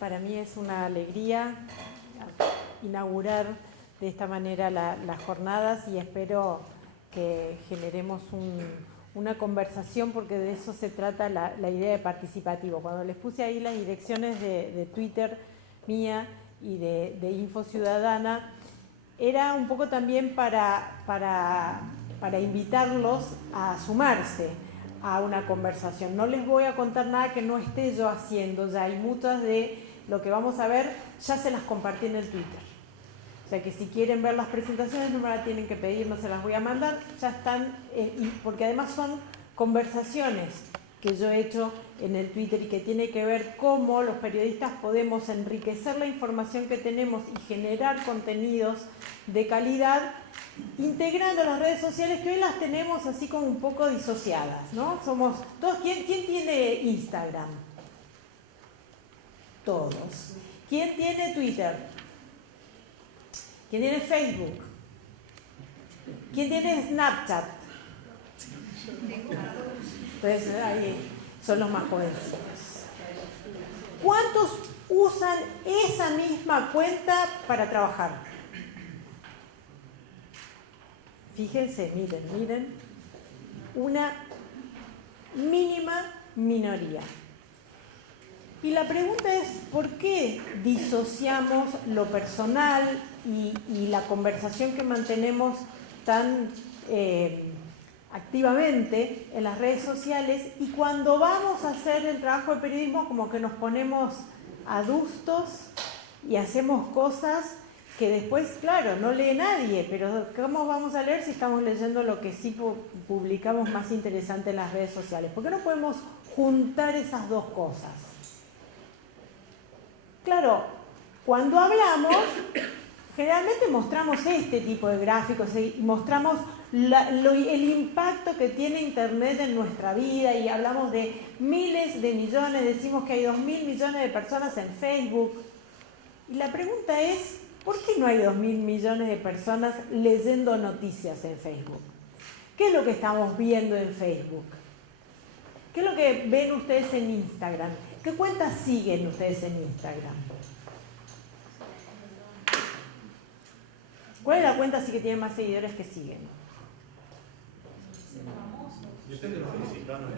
Para mí es una alegría inaugurar de esta manera las jornadas y espero que generemos una conversación, porque de eso se trata la idea de participativo. Cuando les puse ahí las direcciones de Twitter mía y de Info Ciudadana, era un poco también para invitarlos a sumarse a una conversación. No les voy a contar nada que no esté yo haciendo ya, y muchas de lo que vamos a ver ya se las compartí en el Twitter. O sea que si quieren ver las presentaciones no me las tienen que pedir, no se las voy a mandar, ya están, porque además son conversaciones que yo he hecho en el Twitter y que tiene que ver cómo los periodistas podemos enriquecer la información que tenemos y generar contenidos de calidad integrando las redes sociales, que hoy las tenemos así como un poco disociadas, ¿no? Somos todos. ¿Quién tiene Instagram? Todos. ¿Quién tiene Twitter? ¿Quién tiene Facebook? ¿Quién tiene Snapchat? Entonces ahí son los más jovencitos. ¿Cuántos usan esa misma cuenta para trabajar? Fíjense, miren, una mínima minoría. Y la pregunta es, ¿por qué disociamos lo personal y la conversación que mantenemos tan activamente en las redes sociales, y cuando vamos a hacer el trabajo de periodismo como que nos ponemos adustos y hacemos cosas que después, claro, no lee nadie, pero ¿cómo vamos a leer si estamos leyendo lo que sí publicamos más interesante en las redes sociales? ¿Por qué no podemos juntar esas dos cosas? Claro, cuando hablamos, generalmente mostramos este tipo de gráficos y mostramos el impacto que tiene Internet en nuestra vida, y hablamos de miles de millones, decimos que hay 2.000 millones de personas en Facebook. Y la pregunta es, ¿por qué no hay 2.000 millones de personas leyendo noticias en Facebook? ¿Qué es lo que estamos viendo en Facebook? ¿Qué es lo que ven ustedes en Instagram? ¿Qué cuentas siguen ustedes en Instagram? ¿Cuál es la cuenta así que tiene más seguidores que siguen? Depende de los mexicanos.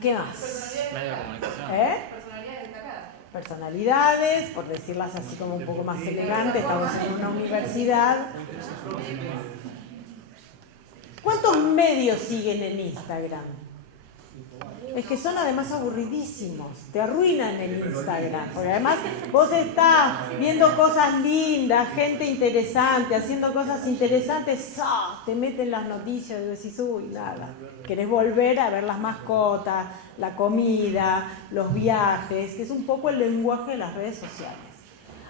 ¿Qué más? Medio de comunicación. Personalidades destacadas. Personalidades, por decirlas así como un poco más elegante, estamos en una universidad. ¿Cuántos medios siguen en Instagram? Es que son además aburridísimos, te arruinan el Instagram, porque además vos estás viendo cosas lindas, gente interesante, haciendo cosas interesantes, te meten las noticias y decís, uy, nada, querés volver a ver las mascotas, la comida, los viajes, que es un poco el lenguaje de las redes sociales.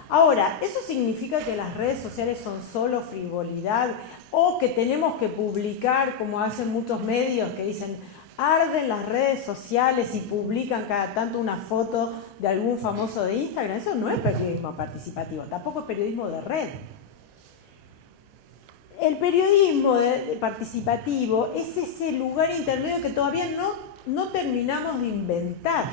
Ahora, ¿eso significa que las redes sociales son solo frivolidad, o que tenemos que publicar, como hacen muchos medios que dicen, arden las redes sociales y publican cada tanto una foto de algún famoso de Instagram? Eso no es periodismo participativo, tampoco es periodismo de red. El periodismo participativo es ese lugar intermedio que todavía no terminamos de inventar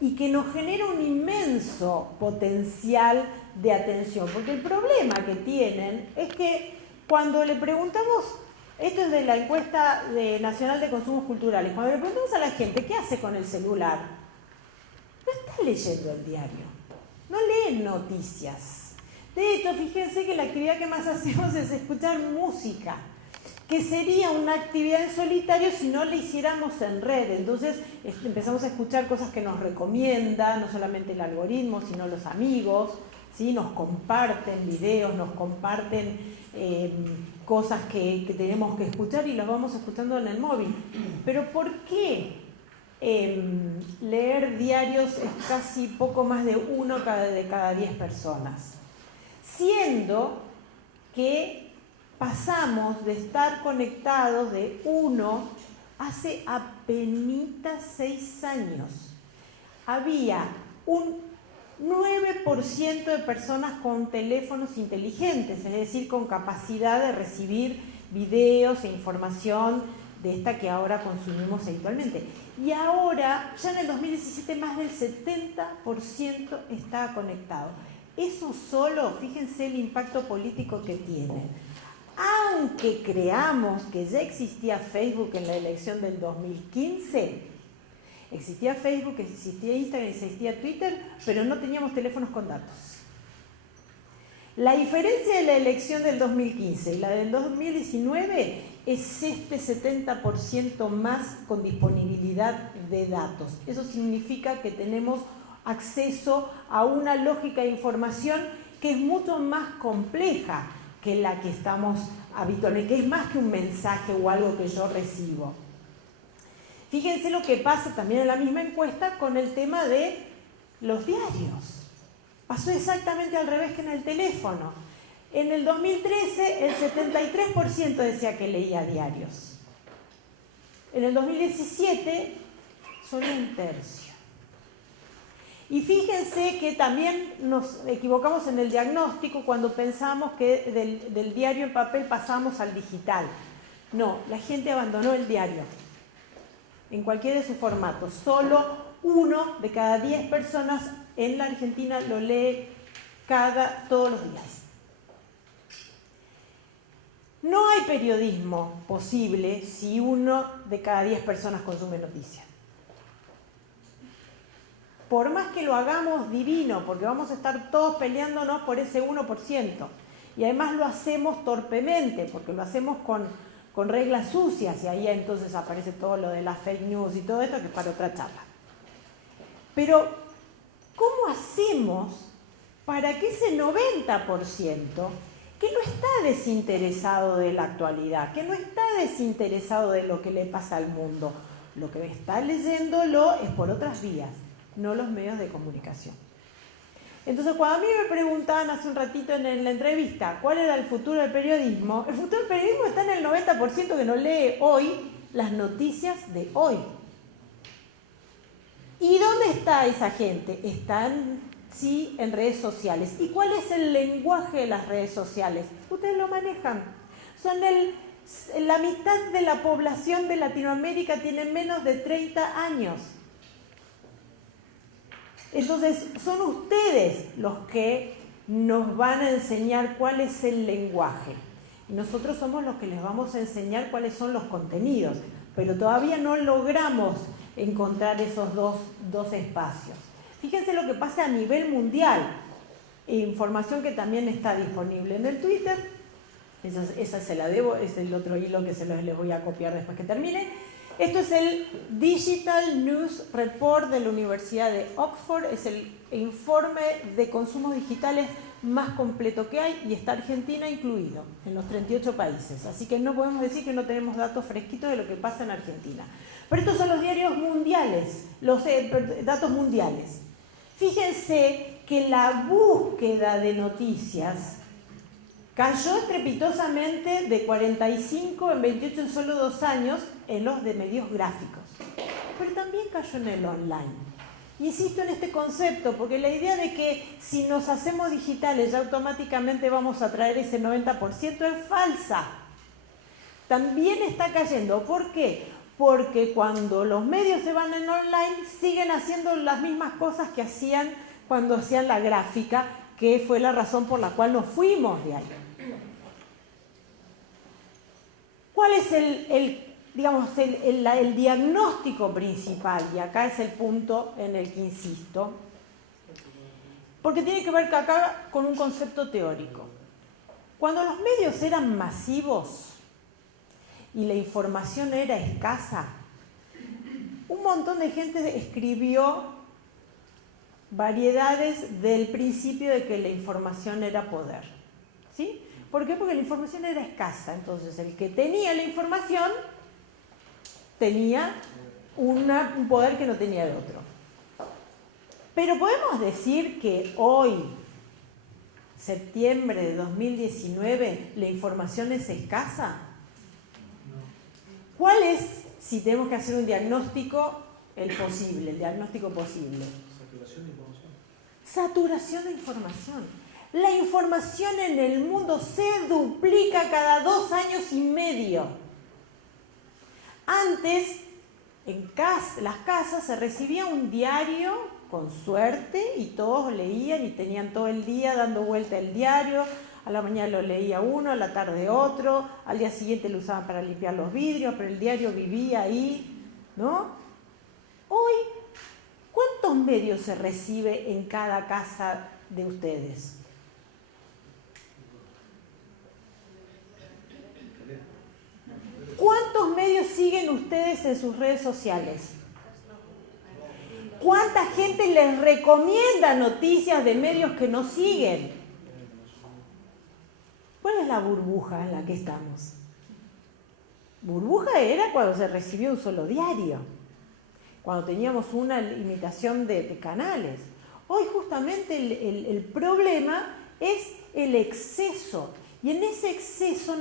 y que nos genera un inmenso potencial de atención, porque el problema que tienen es que cuando le preguntamos, esto es de la encuesta nacional de consumos culturales, cuando le preguntamos a la gente qué hace con el celular, no está leyendo el diario, no leen noticias. De hecho, fíjense que la actividad que más hacemos es escuchar música, que sería una actividad en solitario si no la hiciéramos en red. Entonces empezamos a escuchar cosas que nos recomiendan, no solamente el algoritmo, sino los amigos, ¿sí? Nos comparten videos, nos comparten cosas que tenemos que escuchar y las vamos escuchando en el móvil. Pero ¿por qué leer diarios es casi poco más de uno de cada 10 personas? Siendo que pasamos de estar conectados de uno hace apenas 6 años. Había un 9% de personas con teléfonos inteligentes, es decir, con capacidad de recibir videos e información de esta que ahora consumimos habitualmente. Y ahora, ya en el 2017, más del 70% está conectado. Eso solo, fíjense el impacto político que tiene. Aunque creamos que ya existía Facebook en la elección del 2015, existía Facebook, existía Instagram, existía Twitter, pero no teníamos teléfonos con datos. La diferencia de la elección del 2015 y la del 2019 es este 70% más con disponibilidad de datos. Eso significa que tenemos acceso a una lógica de información que es mucho más compleja que la que estamos habitualmente, que es más que un mensaje o algo que yo recibo. Fíjense lo que pasa también en la misma encuesta con el tema de los diarios. Pasó exactamente al revés que en el teléfono. En el 2013 el 73% decía que leía diarios. En el 2017 solo un tercio. Y fíjense que también nos equivocamos en el diagnóstico cuando pensamos que del diario en papel pasamos al digital. No, la gente abandonó el diario en cualquiera de sus formatos. Solo 1 de cada 10 personas en la Argentina lo lee todos los días. No hay periodismo posible si 1 de cada 10 personas consume noticias. Por más que lo hagamos divino, porque vamos a estar todos peleándonos por ese 1%. Y además lo hacemos torpemente, porque lo hacemos con reglas sucias, y ahí entonces aparece todo lo de las fake news y todo esto, que es para otra charla. Pero, ¿cómo hacemos para que ese 90% que no está desinteresado de la actualidad, que no está desinteresado de lo que le pasa al mundo, lo que está leyéndolo es por otras vías, no los medios de comunicación? Entonces, cuando a mí me preguntaban hace un ratito en la entrevista cuál era el futuro del periodismo, el futuro del periodismo está en el 90% que no lee hoy las noticias de hoy. ¿Y dónde está esa gente? Están, sí, en redes sociales. ¿Y cuál es el lenguaje de las redes sociales? Ustedes lo manejan. La mitad de la población de Latinoamérica tiene menos de 30 años. Entonces, son ustedes los que nos van a enseñar cuál es el lenguaje. Y nosotros somos los que les vamos a enseñar cuáles son los contenidos. Pero todavía no logramos encontrar esos dos espacios. Fíjense lo que pasa a nivel mundial. Información que también está disponible en el Twitter. Esa se la debo, es el otro hilo que les voy a copiar después que termine. Esto es el Digital News Report de la Universidad de Oxford. Es el informe de consumos digitales más completo que hay y está Argentina incluido en los 38 países. Así que no podemos decir que no tenemos datos fresquitos de lo que pasa en Argentina. Pero estos son los diarios mundiales, los datos mundiales. Fíjense que la búsqueda de noticias cayó estrepitosamente de 45 en 28 en solo 2 años en los de medios gráficos. Pero también cayó en el online. Insisto en este concepto porque la idea de que si nos hacemos digitales ya automáticamente vamos a traer ese 90% es falsa. También está cayendo. ¿Por qué? Porque cuando los medios se van en online siguen haciendo las mismas cosas que hacían cuando hacían la gráfica, que fue la razón por la cual nos fuimos de ahí. ¿Cuál es el diagnóstico principal? Y acá es el punto en el que insisto, porque tiene que ver acá con un concepto teórico. Cuando los medios eran masivos y la información era escasa, un montón de gente escribió variedades del principio de que la información era poder. ¿Sí? ¿Por qué? Porque la información era escasa. Entonces, el que tenía la información tenía un poder que no tenía el otro. Pero podemos decir que hoy, septiembre de 2019, la información es escasa. ¿Cuál es, si tenemos que hacer un diagnóstico, el diagnóstico posible? Saturación de información. Saturación de información. La información en el mundo se duplica cada 2 años y medio. Antes, en las casas se recibía un diario con suerte y todos leían y tenían todo el día dando vuelta el diario. A la mañana lo leía uno, a la tarde otro, al día siguiente lo usaban para limpiar los vidrios, pero el diario vivía ahí, ¿no? Hoy, ¿cuántos medios se recibe en cada casa de ustedes? ¿Cuántos medios siguen ustedes en sus redes sociales? ¿Cuánta gente les recomienda noticias de medios que no siguen? ¿Cuál es la burbuja en la que estamos? Burbuja era cuando se recibió un solo diario, cuando teníamos una limitación de canales. Hoy justamente el problema es el exceso. Y en ese exceso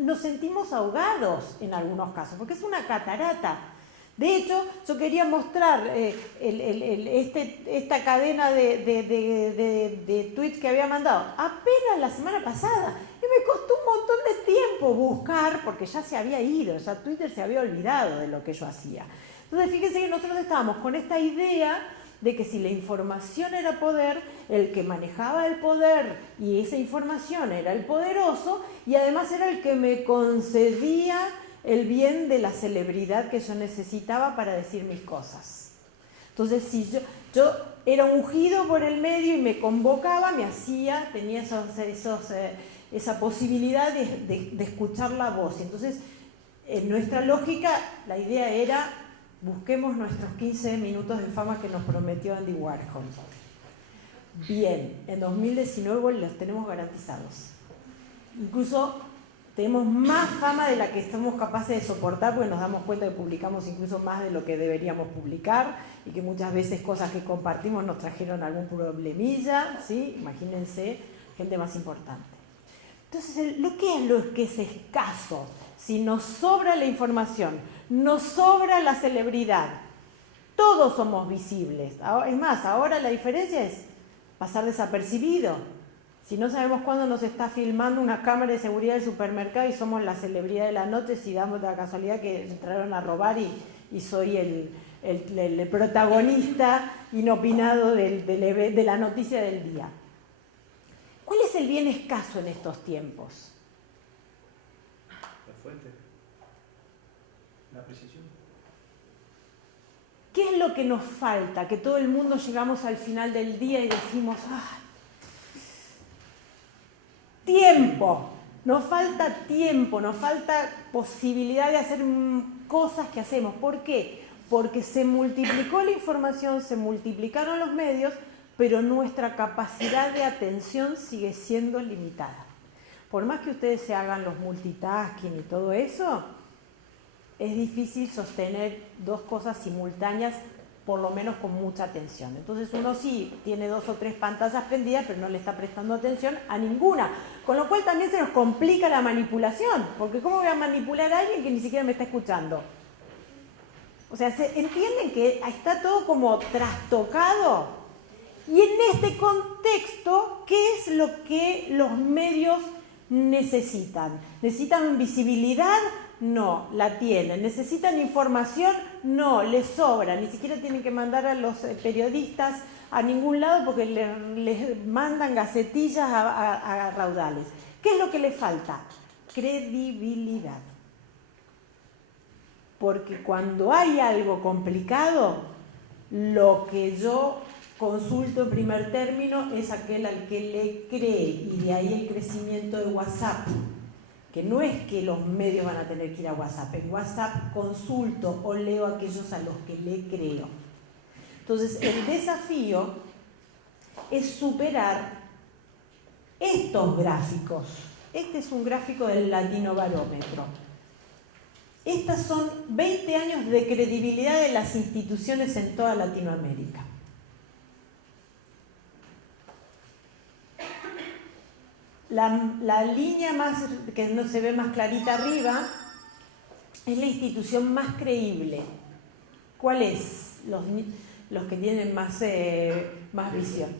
nos sentimos ahogados en algunos casos, porque es una catarata. De hecho, yo quería mostrar esta cadena de tweets que había mandado apenas la semana pasada. Y me costó un montón de tiempo buscar, porque ya se había ido, ya Twitter se había olvidado de lo que yo hacía. Entonces, fíjense que nosotros estábamos con esta idea de que si la información era poder, el que manejaba el poder y esa información era el poderoso y además era el que me concedía el bien de la celebridad que yo necesitaba para decir mis cosas. Entonces, si yo era ungido por el medio y me convocaba, tenía esa posibilidad de escuchar la voz. Entonces, en nuestra lógica, la idea era: busquemos nuestros 15 minutos de fama que nos prometió Andy Warhol. Bien, en 2019 los tenemos garantizados. Incluso tenemos más fama de la que estamos capaces de soportar, porque nos damos cuenta que publicamos incluso más de lo que deberíamos publicar y que muchas veces cosas que compartimos nos trajeron algún problemilla, ¿sí? Imagínense, gente más importante. Entonces, ¿qué es lo que es escaso? Si nos sobra la información, nos sobra la celebridad, todos somos visibles. Es más, ahora la diferencia es pasar desapercibido. Si no sabemos cuándo nos está filmando una cámara de seguridad del supermercado y somos la celebridad de la noche, si damos la casualidad que entraron a robar y soy el protagonista inopinado de la noticia del día. ¿Cuál es el bien escaso en estos tiempos? La fuente. La precisión. ¿Qué es lo que nos falta? Que todo el mundo llegamos al final del día y decimos: ¡ah! Tiempo. Nos falta tiempo, nos falta posibilidad de hacer cosas que hacemos. ¿Por qué? Porque se multiplicó la información, se multiplicaron los medios, pero nuestra capacidad de atención sigue siendo limitada. Por más que ustedes se hagan los multitasking y todo eso, es difícil sostener dos cosas simultáneas, por lo menos con mucha atención. Entonces uno sí tiene 2 o 3 pantallas prendidas, pero no le está prestando atención a ninguna. Con lo cual también se nos complica la manipulación, porque ¿cómo voy a manipular a alguien que ni siquiera me está escuchando? O sea, ¿entienden que está todo como trastocado? Y en este contexto, ¿qué es lo que los medios necesitan? ¿Necesitan visibilidad? No, la tienen. ¿Necesitan información? No, les sobra. Ni siquiera tienen que mandar a los periodistas a ningún lado porque les mandan gacetillas a raudales. ¿Qué es lo que les falta? Credibilidad. Porque cuando hay algo complicado, lo que yo consulto en primer término es aquel al que le cree, y de ahí el crecimiento de WhatsApp. Que no es que los medios van a tener que ir a WhatsApp. En WhatsApp consulto o leo a aquellos a los que le creo. Entonces, el desafío es superar estos gráficos. Este es un gráfico del Latinobarómetro. Estas son 20 años de credibilidad de las instituciones en toda Latinoamérica. La línea más que no se ve más clarita arriba es la institución más creíble. ¿Cuál es? Los que tienen más visión.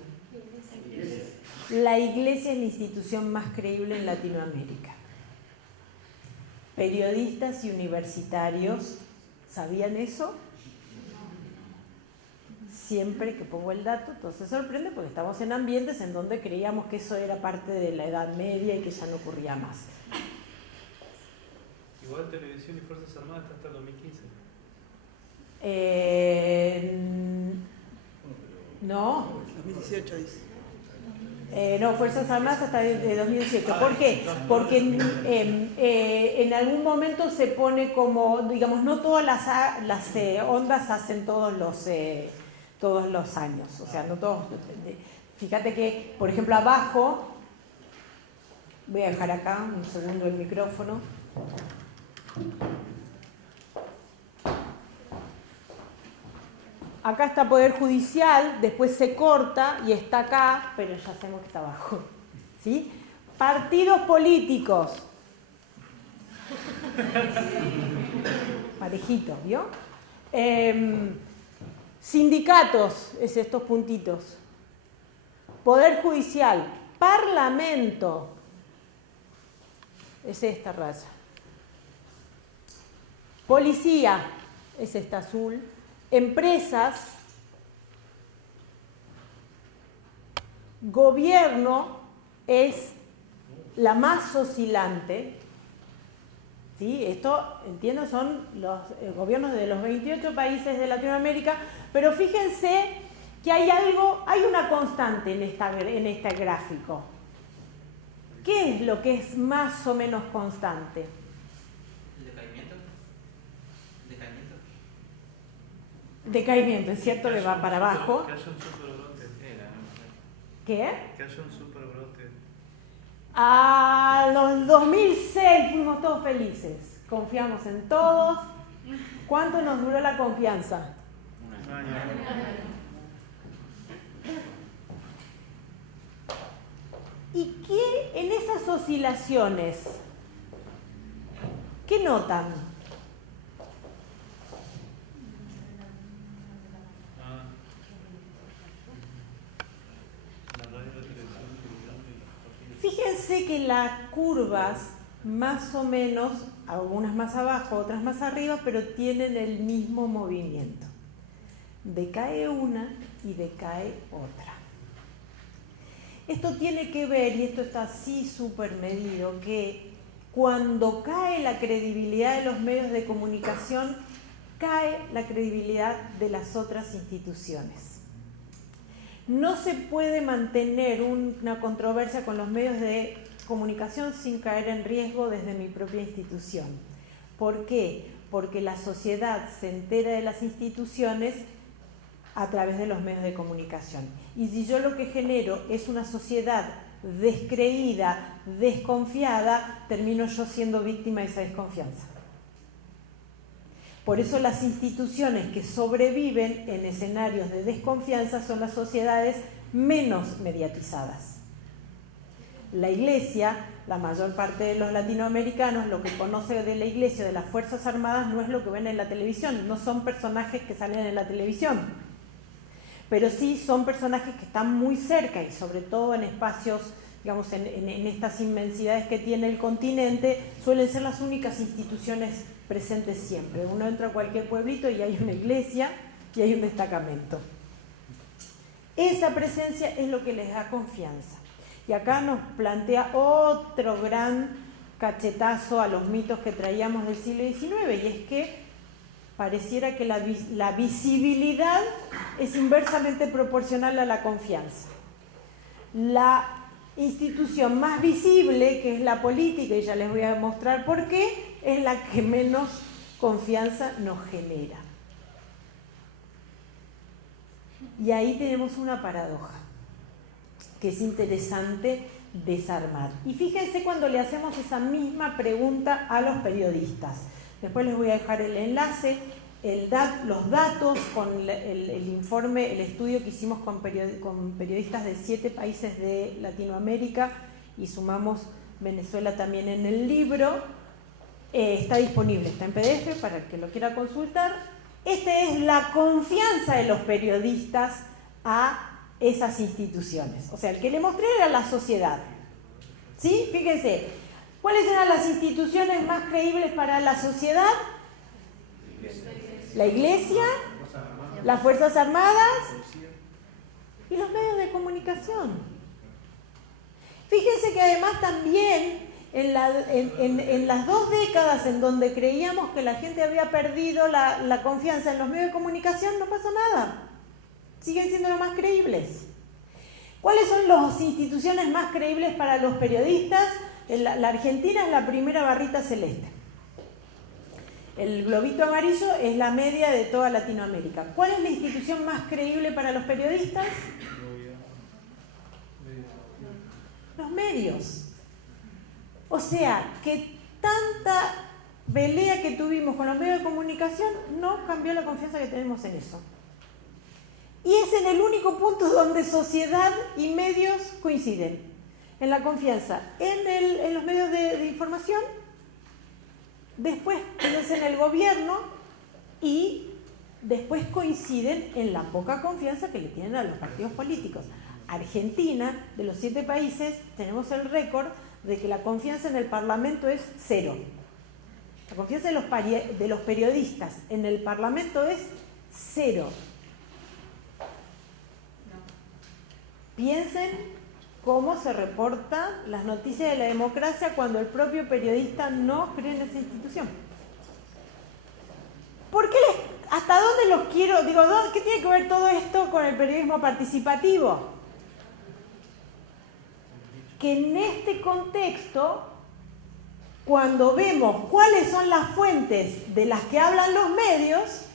La Iglesia es la institución más creíble en Latinoamérica. periodistas y universitarios sabían eso. Siempre que pongo el dato, entonces sorprende porque estamos en ambientes en donde creíamos que eso era parte de la Edad Media y que ya no ocurría más. Igual Televisión y Fuerzas Armadas hasta el 2015. No. 2018 dice. No, Fuerzas Armadas hasta de 2018. ¿Por qué? Porque en algún momento se pone como, digamos, no todas las ondas hacen todos los años. O sea, no todos. Fíjate que, por ejemplo, abajo, voy a dejar acá un segundo el micrófono. Acá está Poder Judicial, después se corta y está acá, pero ya sabemos que está abajo. ¿Sí? Partidos políticos. Parejito, ¿vio? Sindicatos, es estos puntitos. Poder Judicial. Parlamento. Es esta raya. Policía. Es esta azul. Empresas, gobierno es la más oscilante, ¿sí? Esto, entiendo, son los gobiernos de los 28 países de Latinoamérica, pero fíjense que hay una constante en este gráfico. ¿Qué es lo que es más o menos constante? Decaimiento, es cierto que va para abajo. Que haya un superbrote. ¿Qué? Que haya un superbrote. A los 2006 fuimos todos felices. Confiamos en todos. ¿Cuánto nos duró la confianza? Un año. ¿Y qué en esas oscilaciones? ¿Qué notan? Fíjense que las curvas, más o menos, algunas más abajo, otras más arriba, pero tienen el mismo movimiento. Decae una y decae otra. Esto tiene que ver, y esto está así súper medido, que cuando cae la credibilidad de los medios de comunicación, cae la credibilidad de las otras instituciones. No se puede mantener una controversia con los medios de comunicación sin caer en riesgo desde mi propia institución. ¿Por qué? Porque la sociedad se entera de las instituciones a través de los medios de comunicación. Y si yo lo que genero es una sociedad descreída, desconfiada, termino yo siendo víctima de esa desconfianza. Por eso las instituciones que sobreviven en escenarios de desconfianza son las sociedades menos mediatizadas. La Iglesia, la mayor parte de los latinoamericanos, lo que conoce de la Iglesia, de las Fuerzas Armadas, no es lo que ven en la televisión, no son personajes que salen en la televisión, pero sí son personajes que están muy cerca y sobre todo en espacios, digamos, en estas inmensidades que tiene el continente, suelen ser las únicas instituciones presentes siempre. Uno entra a cualquier pueblito y hay una iglesia y hay un destacamento. Esa presencia es lo que les da confianza. Y acá nos plantea otro gran cachetazo a los mitos que traíamos del siglo XIX, y es que pareciera que la visibilidad es inversamente proporcional a la confianza. La institución más visible, que es la política, y ya les voy a mostrar por qué, es la que menos confianza nos genera. Y ahí tenemos una paradoja que es interesante desarmar. Y fíjense cuando le hacemos esa misma pregunta a los periodistas. Después les voy a dejar el enlace, los datos con el informe, el estudio que hicimos con periodistas de 7 países de Latinoamérica y sumamos Venezuela también en el libro. Está disponible, está en PDF para el que lo quiera consultar. Esta es la confianza de los periodistas a esas instituciones. O sea, el que le mostré era la sociedad. ¿Sí? Fíjense, ¿Cuáles eran las instituciones más creíbles para la sociedad? La Iglesia, las Fuerzas Armadas y los medios de comunicación. Fíjense que además también en las 2 décadas en donde creíamos que la gente había perdido la confianza en los medios de comunicación, no pasó nada. Siguen siendo los más creíbles. ¿Cuáles son las instituciones más creíbles para los periodistas? La Argentina es la primera barrita celeste. El globito amarillo es la media de toda Latinoamérica. ¿Cuál es la institución más creíble para los periodistas? Los medios. O sea, que tanta pelea que tuvimos con los medios de comunicación no cambió la confianza que tenemos en eso. Y es en el único punto donde sociedad y medios coinciden, en la confianza en los medios de información, después en el gobierno y después coinciden en la poca confianza que le tienen a los partidos políticos. Argentina, de los 7 países, tenemos el récord de que la confianza en el Parlamento es 0. La confianza de los periodistas en el Parlamento es 0. Piensen cómo se reportan las noticias de la democracia cuando el propio periodista no cree en esa institución. ¿Por qué hasta dónde los quiero? Digo, ¿qué tiene que ver todo esto con el periodismo participativo? Que en este contexto, cuando vemos cuáles son las fuentes de las que hablan los medios,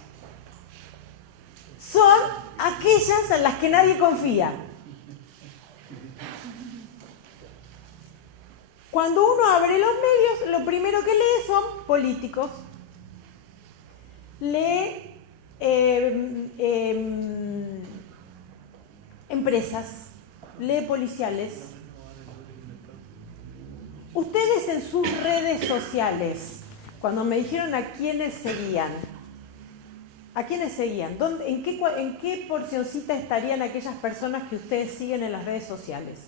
son aquellas en las que nadie confía. Cuando uno abre los medios, lo primero que lee son políticos. Lee empresas, lee policiales. Ustedes en sus redes sociales, cuando me dijeron a quiénes seguían, ¿en qué porcioncita estarían aquellas personas que ustedes siguen en las redes sociales?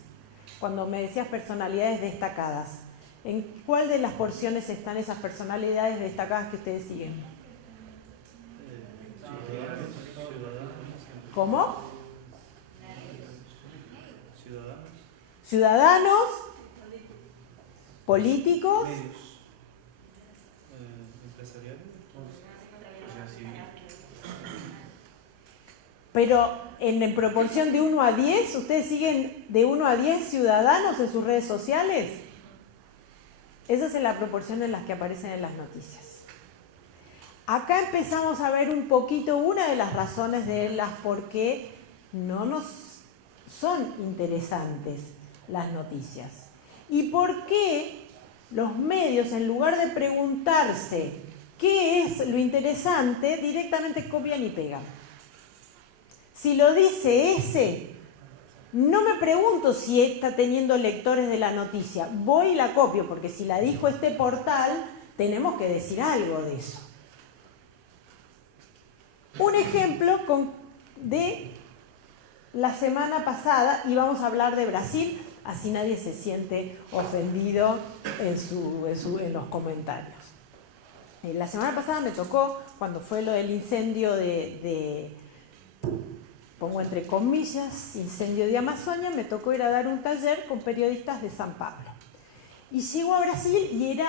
Cuando me decías personalidades destacadas, ¿en cuál de las porciones están esas personalidades destacadas que ustedes siguen? ¿Cómo? Ciudadanos, políticos, empresariales, pero en proporción de 1 a 10, ¿ustedes siguen de 1 a 10 ciudadanos en sus redes sociales? Esa es la proporción en las que aparecen en las noticias. Acá empezamos a ver un poquito una de las razones de las por qué no nos son interesantes las noticias. Y por qué los medios, en lugar de preguntarse qué es lo interesante, directamente copian y pegan. Si lo dice ese, no me pregunto si está teniendo lectores de la noticia. Voy y la copio, porque si la dijo este portal, tenemos que decir algo de eso. Un ejemplo de la semana pasada, y vamos a hablar de Brasil, así nadie se siente ofendido en los comentarios. La semana pasada me tocó, cuando fue lo del incendio pongo entre comillas, incendio de Amazonia, me tocó ir a dar un taller con periodistas de San Pablo. Y llego a Brasil y era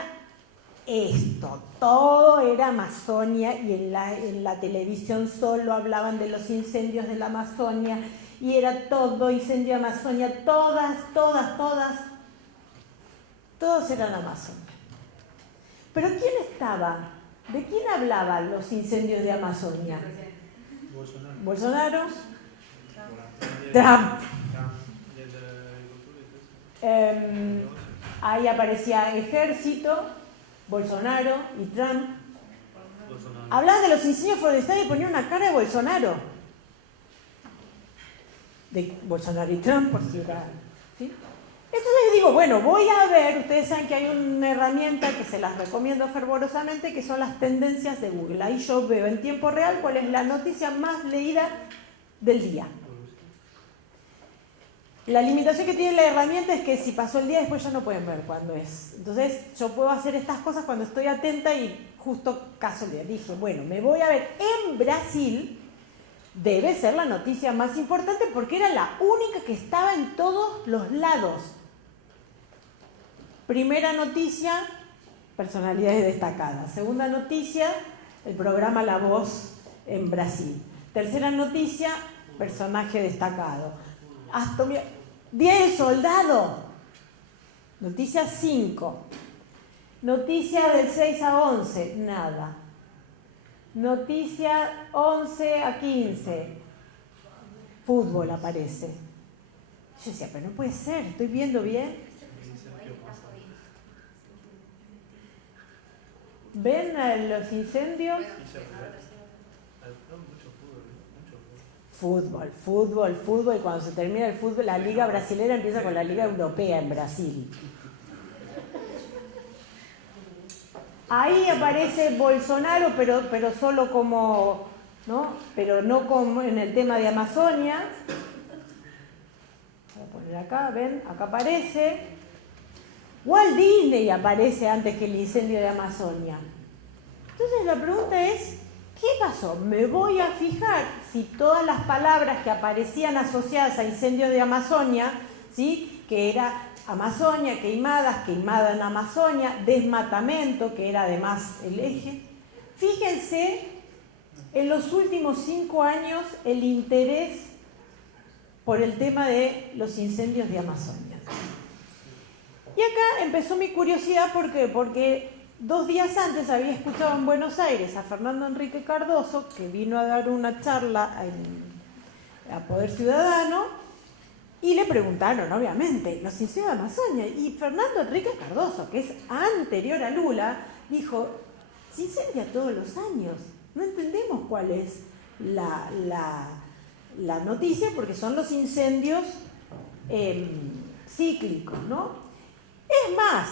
esto, todo era Amazonia, y en la televisión solo hablaban de los incendios de la Amazonia, y era todo incendio de Amazonia, todos eran Amazonia. Pero ¿quién estaba? ¿De quién hablaban los incendios de Amazonia? Bolsonaro, Trump. Ahí aparecía ejército, Bolsonaro y Trump. Hablaban de los incendios forestales y ponían una cara de Bolsonaro. De Bolsonaro y Trump, por si era, ¿sí? Entonces digo, bueno, voy a ver, ustedes saben que hay una herramienta que se las recomiendo fervorosamente, que son las tendencias de Google. Ahí yo veo en tiempo real cuál es la noticia más leída del día. La limitación que tiene la herramienta es que si pasó el día después ya no pueden ver cuándo es. Entonces yo puedo hacer estas cosas cuando estoy atenta y justo caso el día. Dije, bueno, me voy a ver en Brasil, debe ser la noticia más importante porque era la única que estaba en todos los lados. Primera noticia, personalidades destacadas. Segunda noticia, el programa La Voz en Brasil. Tercera noticia, personaje destacado. Día del Soldado. Noticia 5. Noticia del 6 a 11. Nada. Noticia 11 a 15. Fútbol aparece. Yo decía, pero no puede ser, estoy viendo bien. ¿Ven los incendios? Fútbol. Y cuando se termina el fútbol, la liga brasilera empieza con la liga europea en Brasil. Ahí aparece Bolsonaro, pero solo como, ¿no? Pero no como en el tema de Amazonia. Voy a poner acá, ven, acá aparece. Walt Disney aparece antes que el incendio de Amazonia. Entonces la pregunta es, ¿qué pasó? Me voy a fijar si todas las palabras que aparecían asociadas a incendios de Amazonia, ¿sí? Que era Amazonia, queimada en Amazonia, desmatamiento, que era además el eje. Fíjense, en los últimos 5 años, el interés por el tema de los incendios de Amazonia. Y acá empezó mi curiosidad, ¿por qué? Porque 2 días antes había escuchado en Buenos Aires a Fernando Enrique Cardoso, que vino a dar una charla a Poder Ciudadano, y le preguntaron, obviamente, los incendios de Amazonia. Y Fernando Enrique Cardoso, que es anterior a Lula, dijo, se incendia todos los años. No entendemos cuál es la noticia, porque son los incendios cíclicos, ¿no? Es más,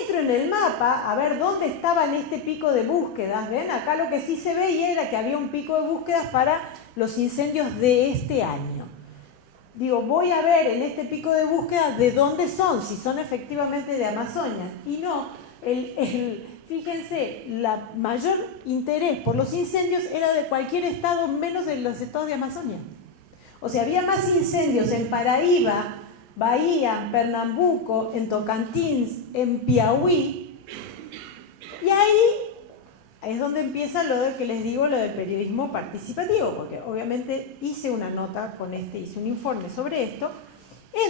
entro en el mapa a ver dónde estaba en este pico de búsquedas. ¿Ven? Acá lo que sí se veía era que había un pico de búsquedas para los incendios de este año. Digo, voy a ver en este pico de búsquedas de dónde son, si son efectivamente de Amazonia. Y no, fíjense, la mayor interés por los incendios era de cualquier estado menos de los estados de Amazonia. O sea, había más incendios en Paraíba, Bahía, en Pernambuco, en Tocantins, en Piauí. Y ahí es donde empieza lo de que les digo, lo del periodismo participativo, porque obviamente hice una nota con hice un informe sobre esto.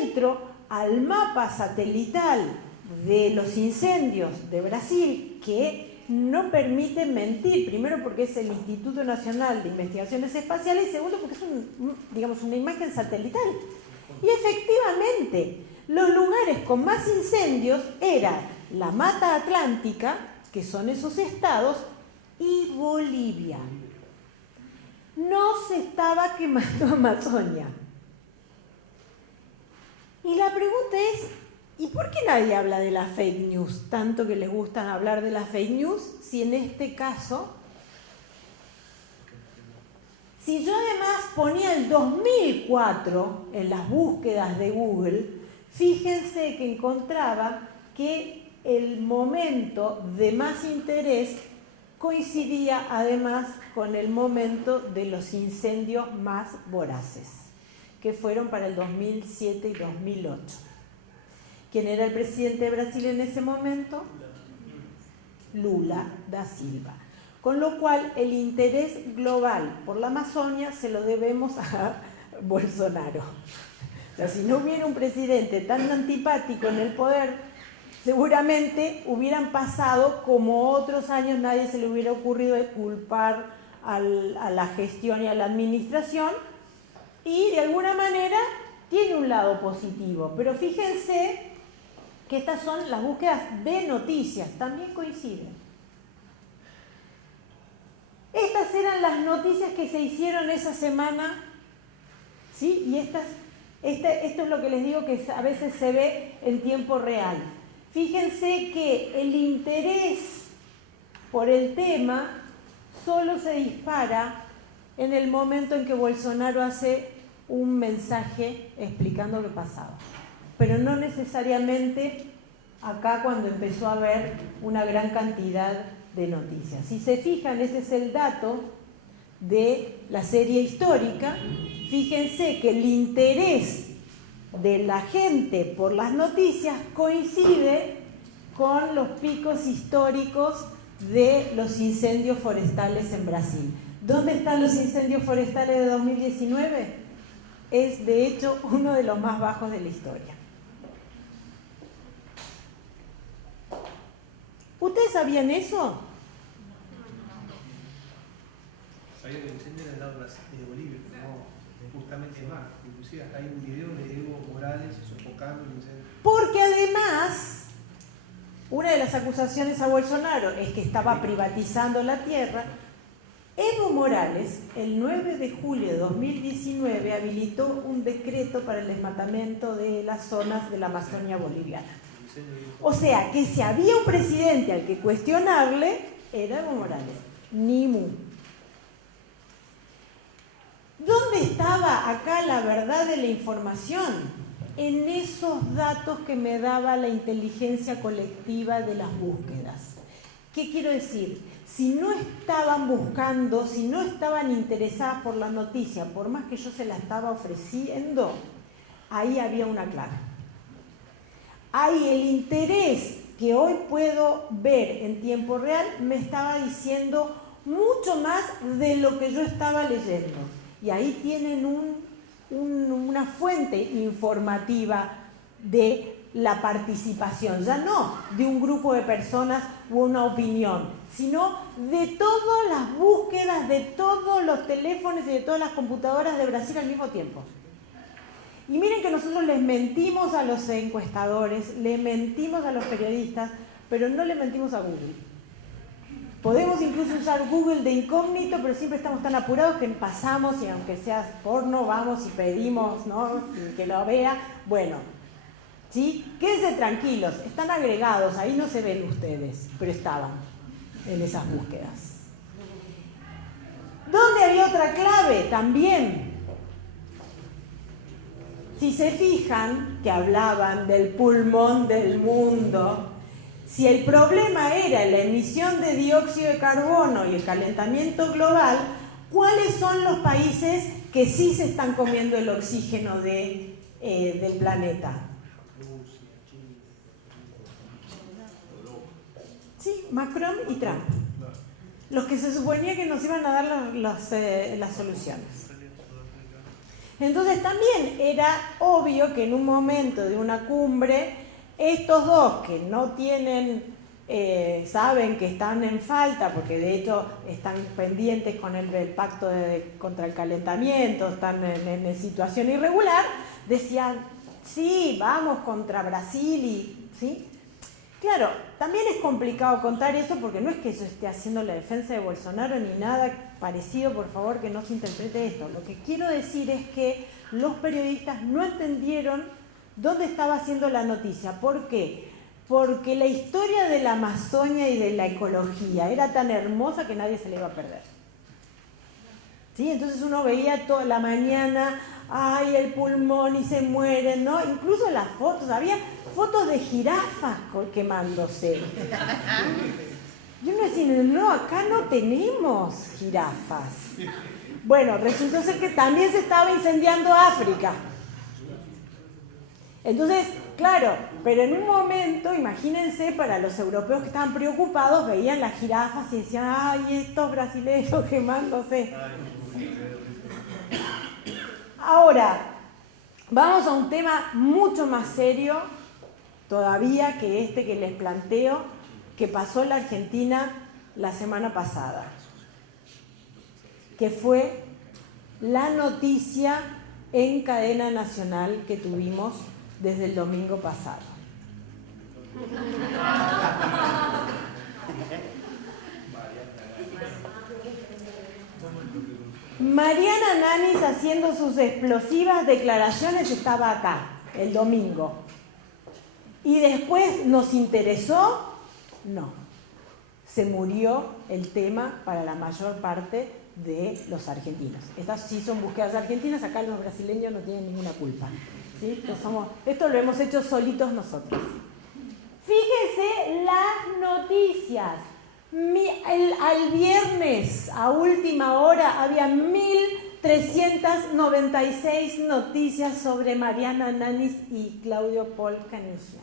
Entro al mapa satelital de los incendios de Brasil, que no permite mentir, primero porque es el Instituto Nacional de Investigaciones Espaciales y segundo porque es digamos, una imagen satelital. Y efectivamente, los lugares con más incendios eran la Mata Atlántica, que son esos estados, y Bolivia. No se estaba quemando Amazonia. Y la pregunta es, ¿y por qué nadie habla de las fake news? Tanto que les gusta hablar de las fake news, si en este caso... Si yo además ponía el 2004 en las búsquedas de Google, fíjense que encontraba que el momento de más interés coincidía además con el momento de los incendios más voraces, que fueron para el 2007 y 2008. ¿Quién era el presidente de Brasil en ese momento? Lula da Silva. Con lo cual, el interés global por la Amazonia se lo debemos a Bolsonaro. O sea, si no hubiera un presidente tan antipático en el poder, seguramente hubieran pasado como otros años, nadie se le hubiera ocurrido de culpar a la gestión y a la administración, y de alguna manera tiene un lado positivo. Pero fíjense que estas son las búsquedas de noticias, también coinciden. Estas eran las noticias que se hicieron esa semana, ¿sí? Y esto es lo que les digo que a veces se ve en tiempo real. Fíjense que el interés por el tema solo se dispara en el momento en que Bolsonaro hace un mensaje explicando qué pasaba. Pero no necesariamente acá cuando empezó a haber una gran cantidad de noticias. Si se fijan, este es el dato de la serie histórica. Fíjense que el interés de la gente por las noticias coincide con los picos históricos de los incendios forestales en Brasil. ¿Dónde están los incendios forestales de 2019? Es de hecho uno de los más bajos de la historia. ¿Ustedes sabían eso? Sabía que el incendio era del lado de Bolivia, no, justamente más. Inclusive hay un video de Evo Morales sofocando el incendio. Porque además, una de las acusaciones a Bolsonaro es que estaba privatizando la tierra. Evo Morales, el 9 de julio de 2019, habilitó un decreto para el desmatamiento de las zonas de la Amazonia boliviana. O sea, que si había un presidente al que cuestionarle, era Evo Morales, ni mu. ¿Dónde estaba acá la verdad de la información? En esos datos que me daba la inteligencia colectiva de las búsquedas. ¿Qué quiero decir? Si no estaban buscando, si no estaban interesadas por la noticia, por más que yo se la estaba ofreciendo, ahí había una clave. Ahí el interés que hoy puedo ver en tiempo real me estaba diciendo mucho más de lo que yo estaba leyendo. Y ahí tienen una fuente informativa de la participación, ya no de un grupo de personas u una opinión, sino de todas las búsquedas, de todos los teléfonos y de todas las computadoras de Brasil al mismo tiempo. Y miren que nosotros les mentimos a los encuestadores, le mentimos a los periodistas, pero no le mentimos a Google. Podemos incluso usar Google de incógnito, pero siempre estamos tan apurados que pasamos y aunque sea porno, vamos y pedimos, ¿no?, que lo vea. Bueno, ¿sí? Quédense tranquilos, están agregados, ahí no se ven ustedes, pero estaban en esas búsquedas. ¿Dónde había otra clave? También. Si se fijan que hablaban del pulmón del mundo, si el problema era la emisión de dióxido de carbono y el calentamiento global, ¿cuáles son los países que sí se están comiendo el oxígeno del planeta? Sí, Macron y Trump. Los que se suponía que nos iban a dar las soluciones. Entonces también era obvio que en un momento de una cumbre, estos dos que no tienen, saben que están en falta, porque de hecho están pendientes con el pacto contra el calentamiento, están en situación irregular, decían, sí, vamos contra Brasil, ¿sí? Claro, también es complicado contar eso porque no es que yo esté haciendo la defensa de Bolsonaro ni nada parecido, por favor, que no se interprete esto. Lo que quiero decir es que los periodistas no entendieron dónde estaba haciendo la noticia. ¿Por qué? Porque la historia de la Amazonia y de la ecología era tan hermosa que nadie se la iba a perder. ¿Sí? Entonces uno veía toda la mañana, ay, el pulmón y se mueren, ¿no? Incluso las fotos, había fotos de jirafas quemándose. Yo me decía, no, acá no tenemos jirafas. Bueno, resultó ser que también se estaba incendiando África. Entonces, claro, pero en un momento, imagínense, para los europeos que estaban preocupados, veían las jirafas y decían, ay, estos brasileños quemándose. Ahora, vamos a un tema mucho más serio todavía que este que les planteo, que pasó en la Argentina la semana pasada, que fue la noticia en cadena nacional que tuvimos desde el domingo pasado. Mariana Nanis, haciendo sus explosivas declaraciones, estaba acá el domingo. ¿Y después nos interesó? No. Se murió el tema para la mayor parte de los argentinos. Estas sí son búsquedas argentinas, acá los brasileños no tienen ninguna culpa. ¿Sí? Esto lo hemos hecho solitos nosotros. Fíjense las noticias. Al viernes, a última hora, había 1.396 noticias sobre Mariana Nanis y Claudio Paul Canigia.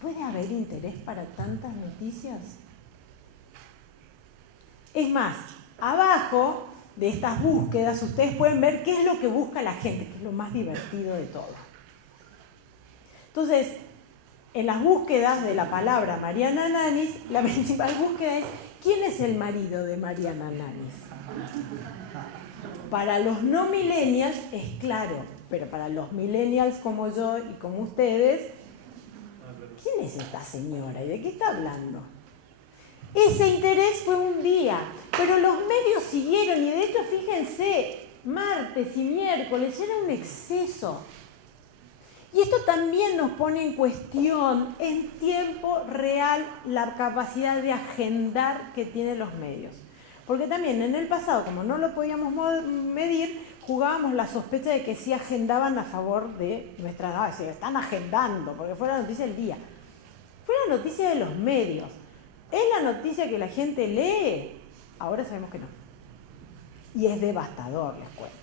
¿Puede haber interés para tantas noticias? Es más, abajo de estas búsquedas ustedes pueden ver qué es lo que busca la gente, que es lo más divertido de todo. Entonces, en las búsquedas de la palabra Mariana Nanis, la principal búsqueda es ¿quién es el marido de Mariana Nanis? Para los no millennials es claro, pero para los millennials como yo y como ustedes, ¿quién es esta señora y de qué está hablando? Ese interés fue un día, pero los medios siguieron y de hecho fíjense, martes y miércoles era un exceso. Y esto también nos pone en cuestión en tiempo real la capacidad de agendar que tienen los medios. Porque también en el pasado, como no lo podíamos medir, jugábamos la sospecha de que sí agendaban a favor de nuestra... se están agendando, porque fue la noticia del día. Fue la noticia de los medios. ¿Es la noticia que la gente lee? Ahora sabemos que no. Y es devastador, les cuento.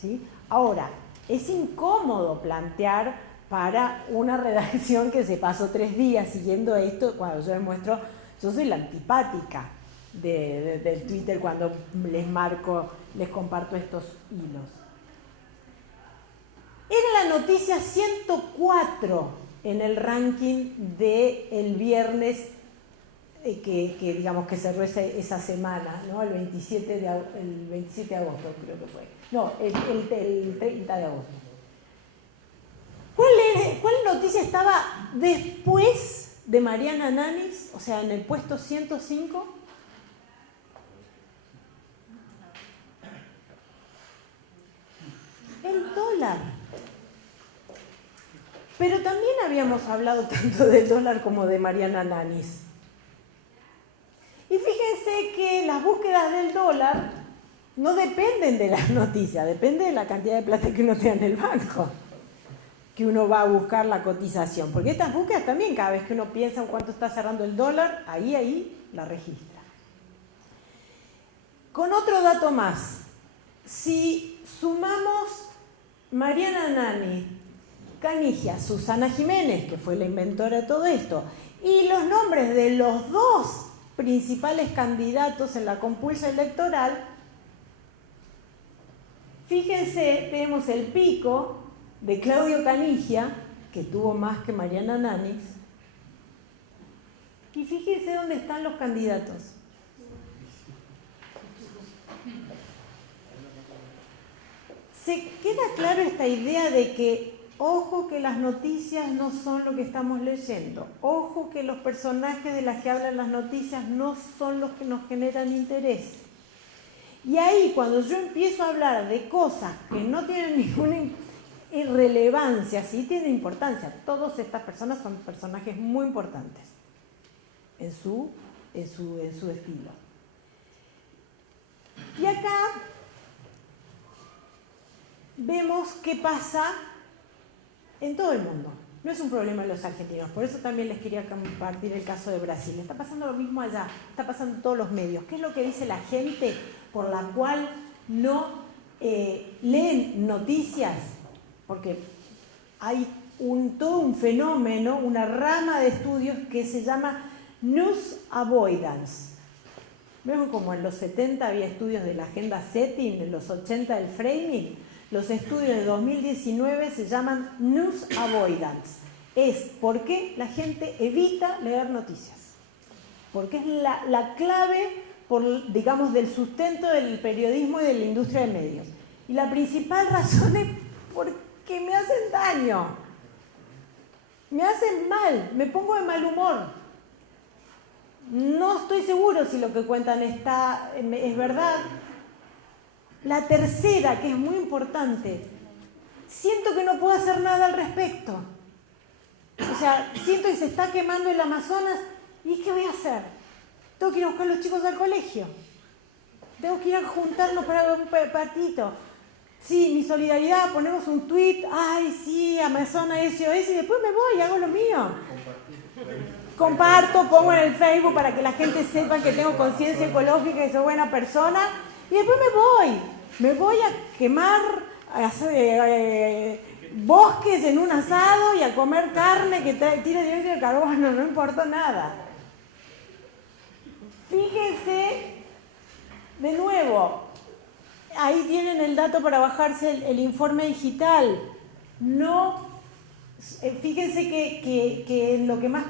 ¿Sí? Ahora, es incómodo plantear para una redacción que se pasó 3 días siguiendo esto, cuando yo les muestro, yo soy la antipática del Twitter cuando les comparto estos hilos. Era la noticia 104 en el ranking del viernes que digamos que cerró esa semana, ¿no? El 27 de agosto creo que fue. No, el 30 de agosto. ¿Cuál noticia estaba después de Mariana Nanis? O sea, en el puesto 105. El dólar. Pero también habíamos hablado tanto del dólar como de Mariana Nanis. Y fíjense que las búsquedas del dólar no dependen de las noticias, depende de la cantidad de plata que uno tenga en el banco, que uno va a buscar la cotización. Porque estas búsquedas también, cada vez que uno piensa en cuánto está cerrando el dólar, ahí la registra. Con otro dato más, si sumamos Mariana Nanis, Canigia, Susana Jiménez, que fue la inventora de todo esto, y los nombres de los 2 principales candidatos en la compulsa electoral, fíjense, tenemos el pico de Claudio Canigia, que tuvo más que Mariana Nanis, y fíjense dónde están los candidatos. ¿Se queda claro esta idea de que ojo que las noticias no son lo que estamos leyendo? Ojo que los personajes de los que hablan las noticias no son los que nos generan interés. Y ahí, cuando yo empiezo a hablar de cosas que no tienen ninguna irrelevancia, sí tienen importancia. Todas estas personas son personajes muy importantes en su estilo. Y acá vemos qué pasa en todo el mundo. No es un problema de los argentinos. Por eso también les quería compartir el caso de Brasil. Está pasando lo mismo allá. Está pasando en todos los medios. ¿Qué es lo que dice la gente por la cual no leen noticias? Porque hay todo un fenómeno, una rama de estudios que se llama news avoidance. Vemos como en los 70 había estudios de la agenda setting, en los 80 del framing. Los estudios de 2019 se llaman news avoidance. Es por qué la gente evita leer noticias. Porque es la clave, digamos, del sustento del periodismo y de la industria de medios. Y la principal razón es porque me hacen daño. Me hacen mal, me pongo de mal humor. No estoy seguro si lo que cuentan es verdad. La tercera, que es muy importante, siento que no puedo hacer nada al respecto. O sea, siento que se está quemando el Amazonas, ¿y qué voy a hacer? tengo que ir a buscar a los chicos al colegio, tengo que ir a juntarnos para un partidito. Sí, mi solidaridad, ponemos un tweet, ay sí, Amazonas SOS, y después me voy, hago lo mío. Comparto, pongo en el Facebook para que la gente sepa que tengo conciencia ecológica y soy buena persona, y después me voy a quemar bosques en un asado y a comer carne que tira dióxido de carbono, no importa nada. Fíjense, de nuevo, ahí tienen el dato para bajarse el informe digital. No, fíjense que lo que más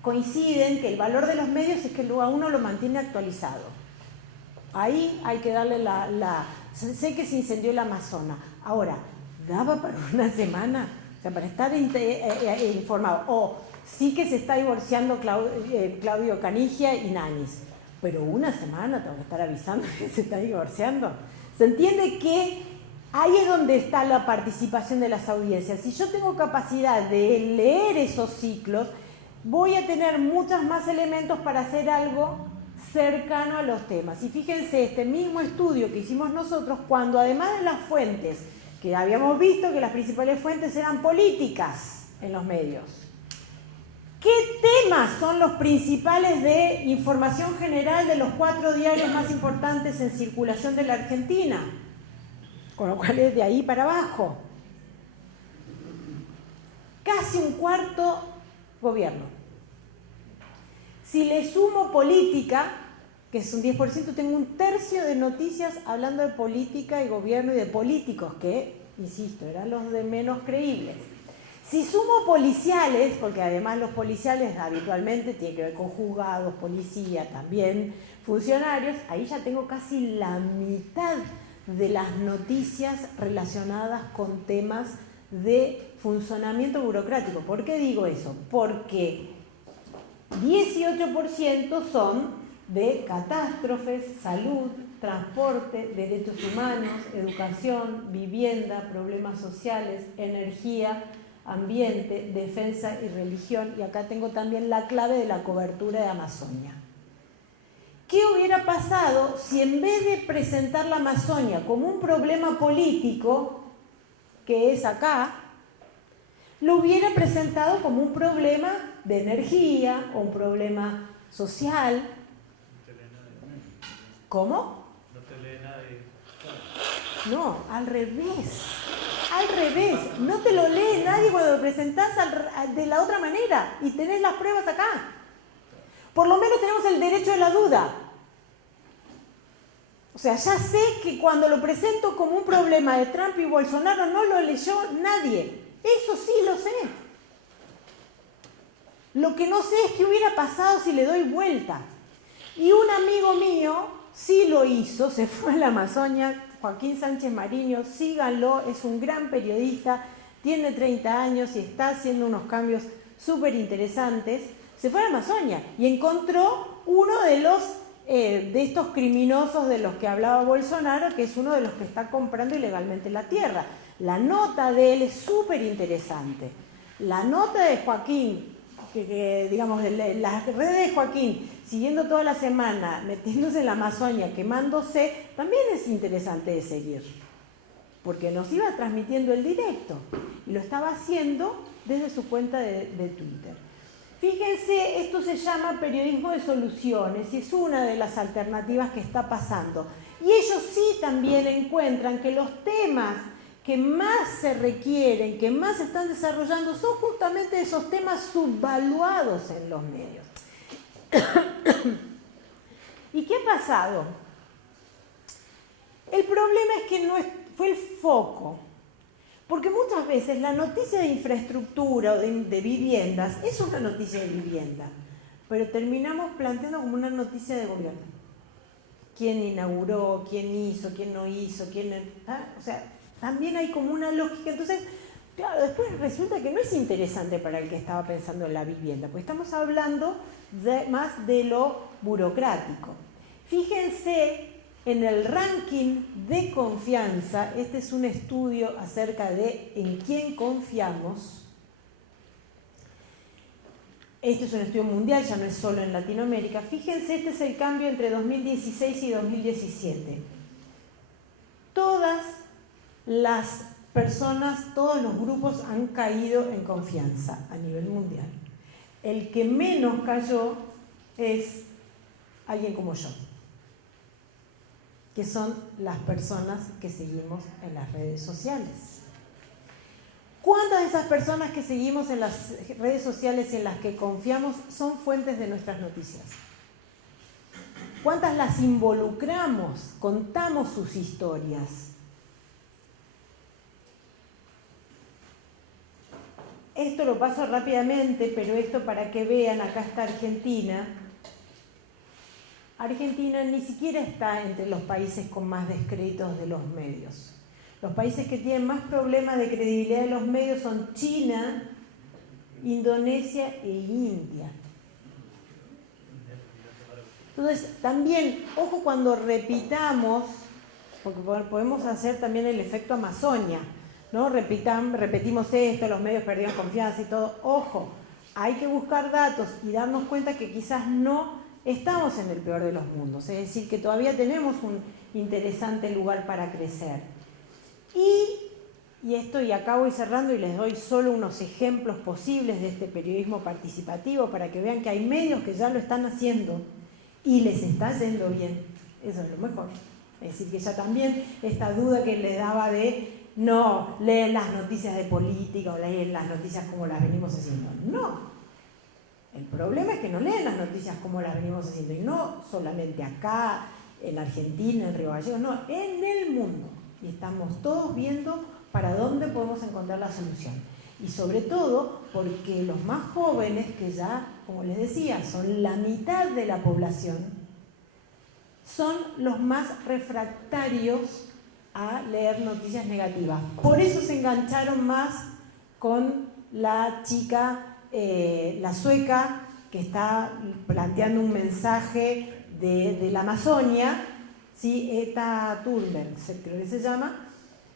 coinciden, que el valor de los medios es que a uno lo mantiene actualizado. Ahí hay que darle sé que se incendió el Amazonas. Ahora, ¿daba para una semana? O sea, para estar informado. O sí que se está divorciando Claudio Canigia y Nanis. Pero una semana tengo que estar avisando que se está divorciando. ¿Se entiende que ahí es donde está la participación de las audiencias? Si yo tengo capacidad de leer esos ciclos, voy a tener muchos más elementos para hacer algo cercano a los temas. Y fíjense, este mismo estudio que hicimos nosotros, cuando además de las fuentes, que habíamos visto que las principales fuentes eran políticas en los medios, ¿qué temas son los principales de información general de los 4 diarios más importantes en circulación de la Argentina? Con lo cual es de ahí para abajo. Casi un cuarto gobierno. Si le sumo política, que es un 10%, tengo un tercio de noticias hablando de política y gobierno y de políticos, que, insisto, eran los de menos creíbles. Si sumo policiales, porque además los policiales habitualmente tienen que ver con juzgados, policía, también funcionarios, ahí ya tengo casi la mitad de las noticias relacionadas con temas de funcionamiento burocrático. ¿Por qué digo eso? Porque 18% son de catástrofes, salud, transporte, derechos humanos, educación, vivienda, problemas sociales, energía, ambiente, defensa y religión. Y acá tengo también la clave de la cobertura de Amazonia. ¿Qué hubiera pasado si en vez de presentar la Amazonia como un problema político, que es acá, lo hubiera presentado como un problema de energía o un problema social? ¿Cómo? No te lee nadie. No, al revés. Al revés. No te lo lee nadie cuando lo presentás de la otra manera y tenés las pruebas acá. Por lo menos tenemos el derecho de la duda. O sea, ya sé que cuando lo presento como un problema de Trump y Bolsonaro no lo leyó nadie. Eso sí lo sé. Lo que no sé es qué hubiera pasado si le doy vuelta. Y un amigo mío sí lo hizo, se fue a la Amazonia, Joaquín Sánchez Mariño, síganlo, es un gran periodista, tiene 30 años y está haciendo unos cambios súper interesantes. Se fue a la Amazonia y encontró uno de estos criminosos de los que hablaba Bolsonaro, que es uno de los que está comprando ilegalmente la tierra. La nota de él es súper interesante. La nota de Joaquín, digamos, las redes de Joaquín, siguiendo toda la semana, metiéndose en la Amazonia, quemándose, también es interesante de seguir, porque nos iba transmitiendo el directo, y lo estaba haciendo desde su cuenta de Twitter. Fíjense, esto se llama periodismo de soluciones, y es una de las alternativas que está pasando. Y ellos sí también encuentran que los temas que más se requieren, que más se están desarrollando, son justamente esos temas subvaluados en los medios. ¿Y qué ha pasado? El problema es que no fue el foco, porque muchas veces la noticia de infraestructura o de viviendas es una noticia de vivienda, pero terminamos planteando como una noticia de gobierno. ¿Quién inauguró? ¿Quién hizo? ¿Quién no hizo? O sea, también hay como una lógica. Entonces, claro, después resulta que no es interesante para el que estaba pensando en la vivienda, porque estamos hablando más de lo burocrático. Fíjense en el ranking de confianza, este es un estudio acerca de en quién confiamos. Este es un estudio mundial, ya no es solo en Latinoamérica. Fíjense, este es el cambio entre 2016 y 2017. Todas las personas, todos los grupos han caído en confianza a nivel mundial. El que menos cayó es alguien como yo, que son las personas que seguimos en las redes sociales. ¿Cuántas de esas personas que seguimos en las redes sociales y en las que confiamos son fuentes de nuestras noticias? ¿Cuántas las involucramos? Contamos sus historias. Esto lo paso rápidamente, pero esto para que vean, acá está Argentina. Argentina ni siquiera está entre los países con más descréditos de los medios. Los países que tienen más problemas de credibilidad de los medios son China, Indonesia e India. Entonces, también, ojo cuando repitamos, porque podemos hacer también el efecto Amazonia, ¿no? Repetimos esto, los medios perdieron confianza y todo. Ojo, hay que buscar datos y darnos cuenta que quizás no estamos en el peor de los mundos, es decir, que todavía tenemos un interesante lugar para crecer. Y esto, y acá voy cerrando y les doy solo unos ejemplos posibles de este periodismo participativo para que vean que hay medios que ya lo están haciendo y les está yendo bien. Eso es lo mejor. Es decir, que ya también esta duda que les daba de no leen las noticias de política o leen las noticias como las venimos haciendo. No. El problema es que no leen las noticias como las venimos haciendo. Y no solamente acá, en Argentina, en Río Gallegos, no, en el mundo. Y estamos todos viendo para dónde podemos encontrar la solución. Y sobre todo porque los más jóvenes, que ya, como les decía, son la mitad de la población, son los más refractarios a leer noticias negativas. Por eso se engancharon más con la chica, la sueca, que está planteando un mensaje de la Amazonia, ¿sí? Greta Thunberg, creo que se llama,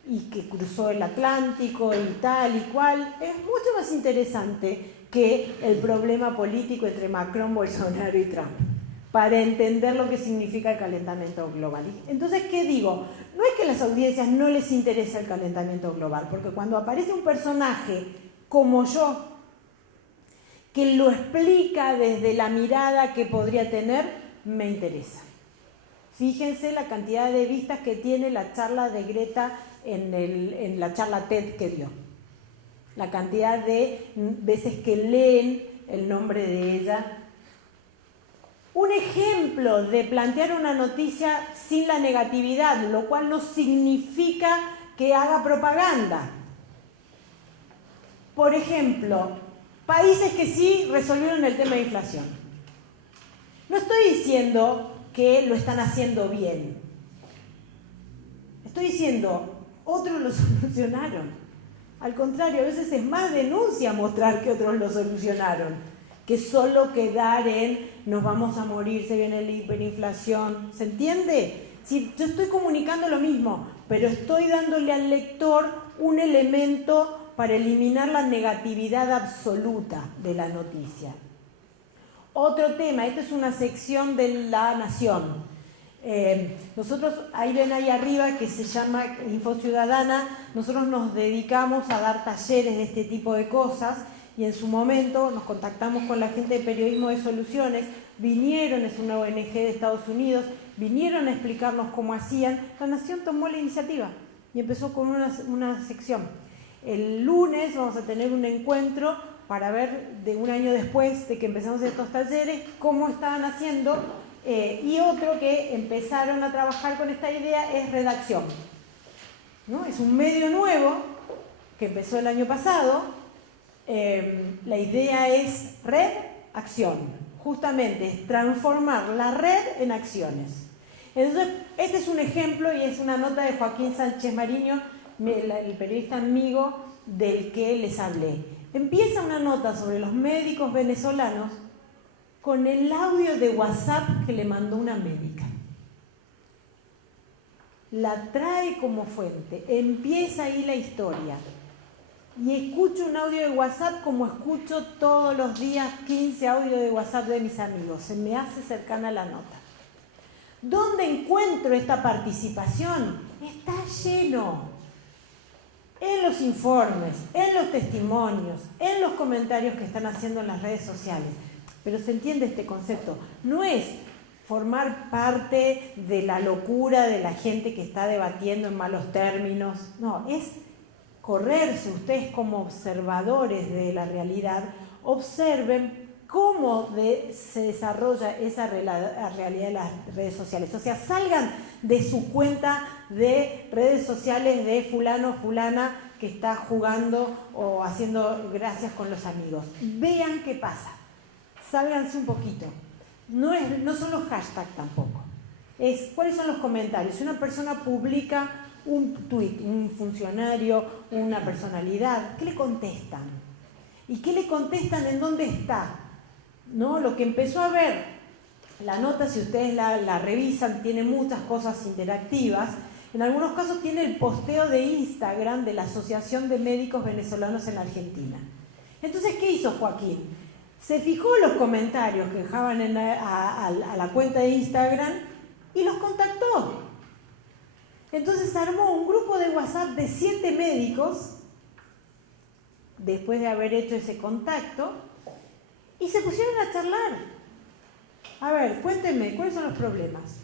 y que cruzó el Atlántico y tal y cual. Es mucho más interesante que el problema político entre Macron, Bolsonaro y Trump, para entender lo que significa el calentamiento global. Entonces, ¿qué digo? No es que a las audiencias no les interese el calentamiento global, porque cuando aparece un personaje como yo, que lo explica desde la mirada que podría tener, me interesa. Fíjense la cantidad de vistas que tiene la charla de Greta en la charla TED que dio. La cantidad de veces que leen el nombre de ella. Un ejemplo de plantear una noticia sin la negatividad, lo cual no significa que haga propaganda. Por ejemplo, países que sí resolvieron el tema de inflación. No estoy diciendo que lo están haciendo bien. Estoy diciendo, otros lo solucionaron. Al contrario, a veces es más denuncia mostrar que otros lo solucionaron, que solo quedar en nos vamos a morir, se viene la hiperinflación. ¿Se entiende? Sí, yo estoy comunicando lo mismo, pero estoy dándole al lector un elemento para eliminar la negatividad absoluta de la noticia. Otro tema, esta es una sección de La Nación. Nosotros, ahí ven ahí arriba que se llama Info Ciudadana, nosotros nos dedicamos a dar talleres de este tipo de cosas y en su momento nos contactamos con la gente de Periodismo de Soluciones, vinieron, es una ONG de Estados Unidos, vinieron a explicarnos cómo hacían. La Nación tomó la iniciativa y empezó con una sección. El lunes vamos a tener un encuentro para ver, de un año después de que empezamos estos talleres, cómo estaban haciendo. Y otro que empezaron a trabajar con esta idea es Redacción, ¿no? Es un medio nuevo que empezó el año pasado. La idea es red, acción. Justamente es transformar la red en acciones. Entonces, este es un ejemplo y es una nota de Joaquín Sánchez Mariño, el periodista amigo del que les hablé. Empieza una nota sobre los médicos venezolanos con el audio de WhatsApp que le mandó una médica. La trae como fuente, empieza ahí la historia. y escucho un audio de WhatsApp como escucho todos los días 15 audios de WhatsApp de mis amigos. Se me hace cercana la nota. ¿Dónde encuentro esta participación? Está lleno. En los informes, en los testimonios, en los comentarios que están haciendo en las redes sociales. Pero se entiende este concepto. No es formar parte de la locura de la gente que está debatiendo en malos términos. No, es correrse ustedes como observadores de la realidad. Observen cómo se desarrolla esa realidad en las redes sociales. O sea, salgan de su cuenta de redes sociales de fulano, fulana que está jugando o haciendo gracias con los amigos. Vean qué pasa. Sálganse un poquito. No son los hashtags tampoco. Es cuáles son los comentarios. Si una persona publica un tuit, un funcionario, una personalidad, ¿qué le contestan? ¿Y qué le contestan en dónde está? ¿No? Lo que empezó a ver, la nota, si ustedes la revisan, tiene muchas cosas interactivas. En algunos casos tiene el posteo de Instagram de la Asociación de Médicos Venezolanos en Argentina. Entonces, ¿qué hizo Joaquín? Se fijó los comentarios que dejaban a la cuenta de Instagram y los contactó. Entonces armó un grupo de WhatsApp de 7 médicos, después de haber hecho ese contacto, y se pusieron a charlar. A ver, cuéntenme, ¿cuáles son los problemas?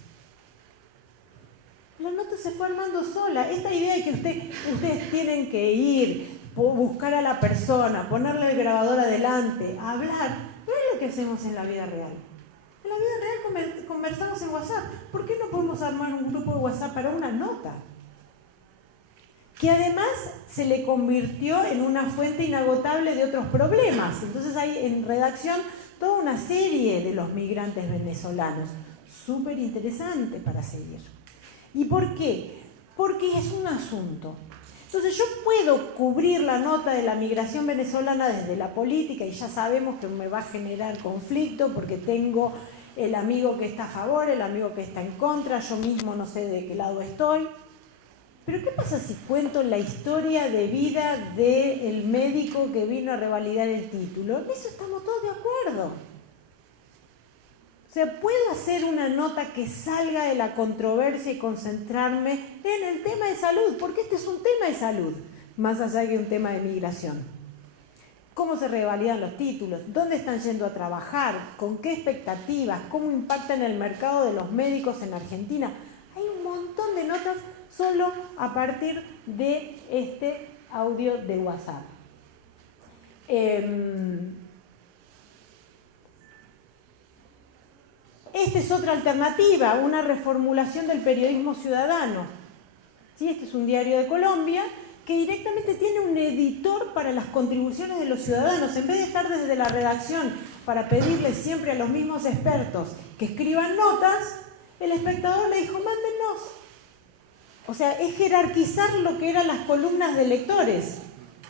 La nota se fue armando sola. Esta idea de que ustedes tienen que ir, buscar a la persona, ponerle el grabador adelante, hablar, no es lo que hacemos en la vida real. En la vida real conversamos en WhatsApp. ¿Por qué no podemos armar un grupo de WhatsApp para una nota? Que además se le convirtió en una fuente inagotable de otros problemas. Entonces hay en redacción toda una serie de los migrantes venezolanos. Súper interesante para seguir. ¿Y por qué? Porque es un asunto. Entonces yo puedo cubrir la nota de la migración venezolana desde la política y ya sabemos que me va a generar conflicto porque tengo el amigo que está a favor, el amigo que está en contra, yo mismo no sé de qué lado estoy. Pero ¿qué pasa si cuento la historia de vida del médico que vino a revalidar el título? En eso estamos todos de acuerdo. O sea, puedo hacer una nota que salga de la controversia y concentrarme en el tema de salud, porque este es un tema de salud, más allá que un tema de migración. ¿Cómo se revalidan los títulos? ¿Dónde están yendo a trabajar? ¿Con qué expectativas? ¿Cómo impacta en el mercado de los médicos en Argentina? Hay un montón de notas solo a partir de este audio de WhatsApp. Esta es otra alternativa, una reformulación del periodismo ciudadano. ¿Sí? Este es un diario de Colombia que directamente tiene un editor para las contribuciones de los ciudadanos. En vez de estar desde la redacción para pedirle siempre a los mismos expertos que escriban notas, el espectador le dijo, mándenos. O sea, es jerarquizar lo que eran las columnas de lectores,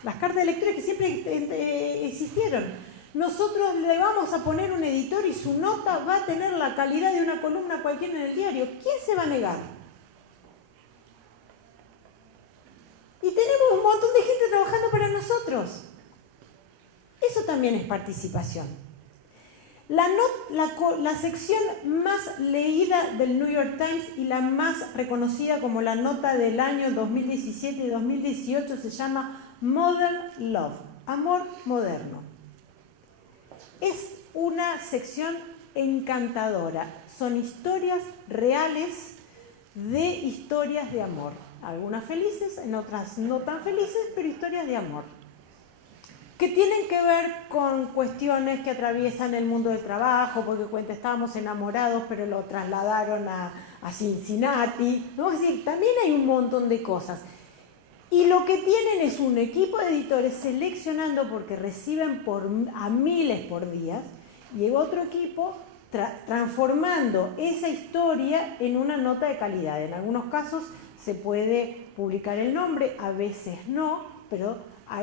las cartas de lectores que siempre existieron. Nosotros le vamos a poner un editor y su nota va a tener la calidad de una columna cualquiera en el diario. ¿Quién se va a negar? Y tenemos un montón de gente trabajando para nosotros. Eso también es participación. La sección más leída del New York Times y la más reconocida como la nota del año 2017 y 2018 se llama Modern Love, amor moderno. Es una sección encantadora. Son historias reales de historias de amor. Algunas felices, en otras no tan felices, pero historias de amor. Que tienen que ver con cuestiones que atraviesan el mundo del trabajo, porque cuenta, estábamos enamorados, pero lo trasladaron a Cincinnati, ¿no? Es decir, también hay un montón de cosas. Y lo que tienen es un equipo de editores seleccionando, porque reciben a miles por día, y otro equipo transformando esa historia en una nota de calidad. En algunos casos se puede publicar el nombre, a veces no, pero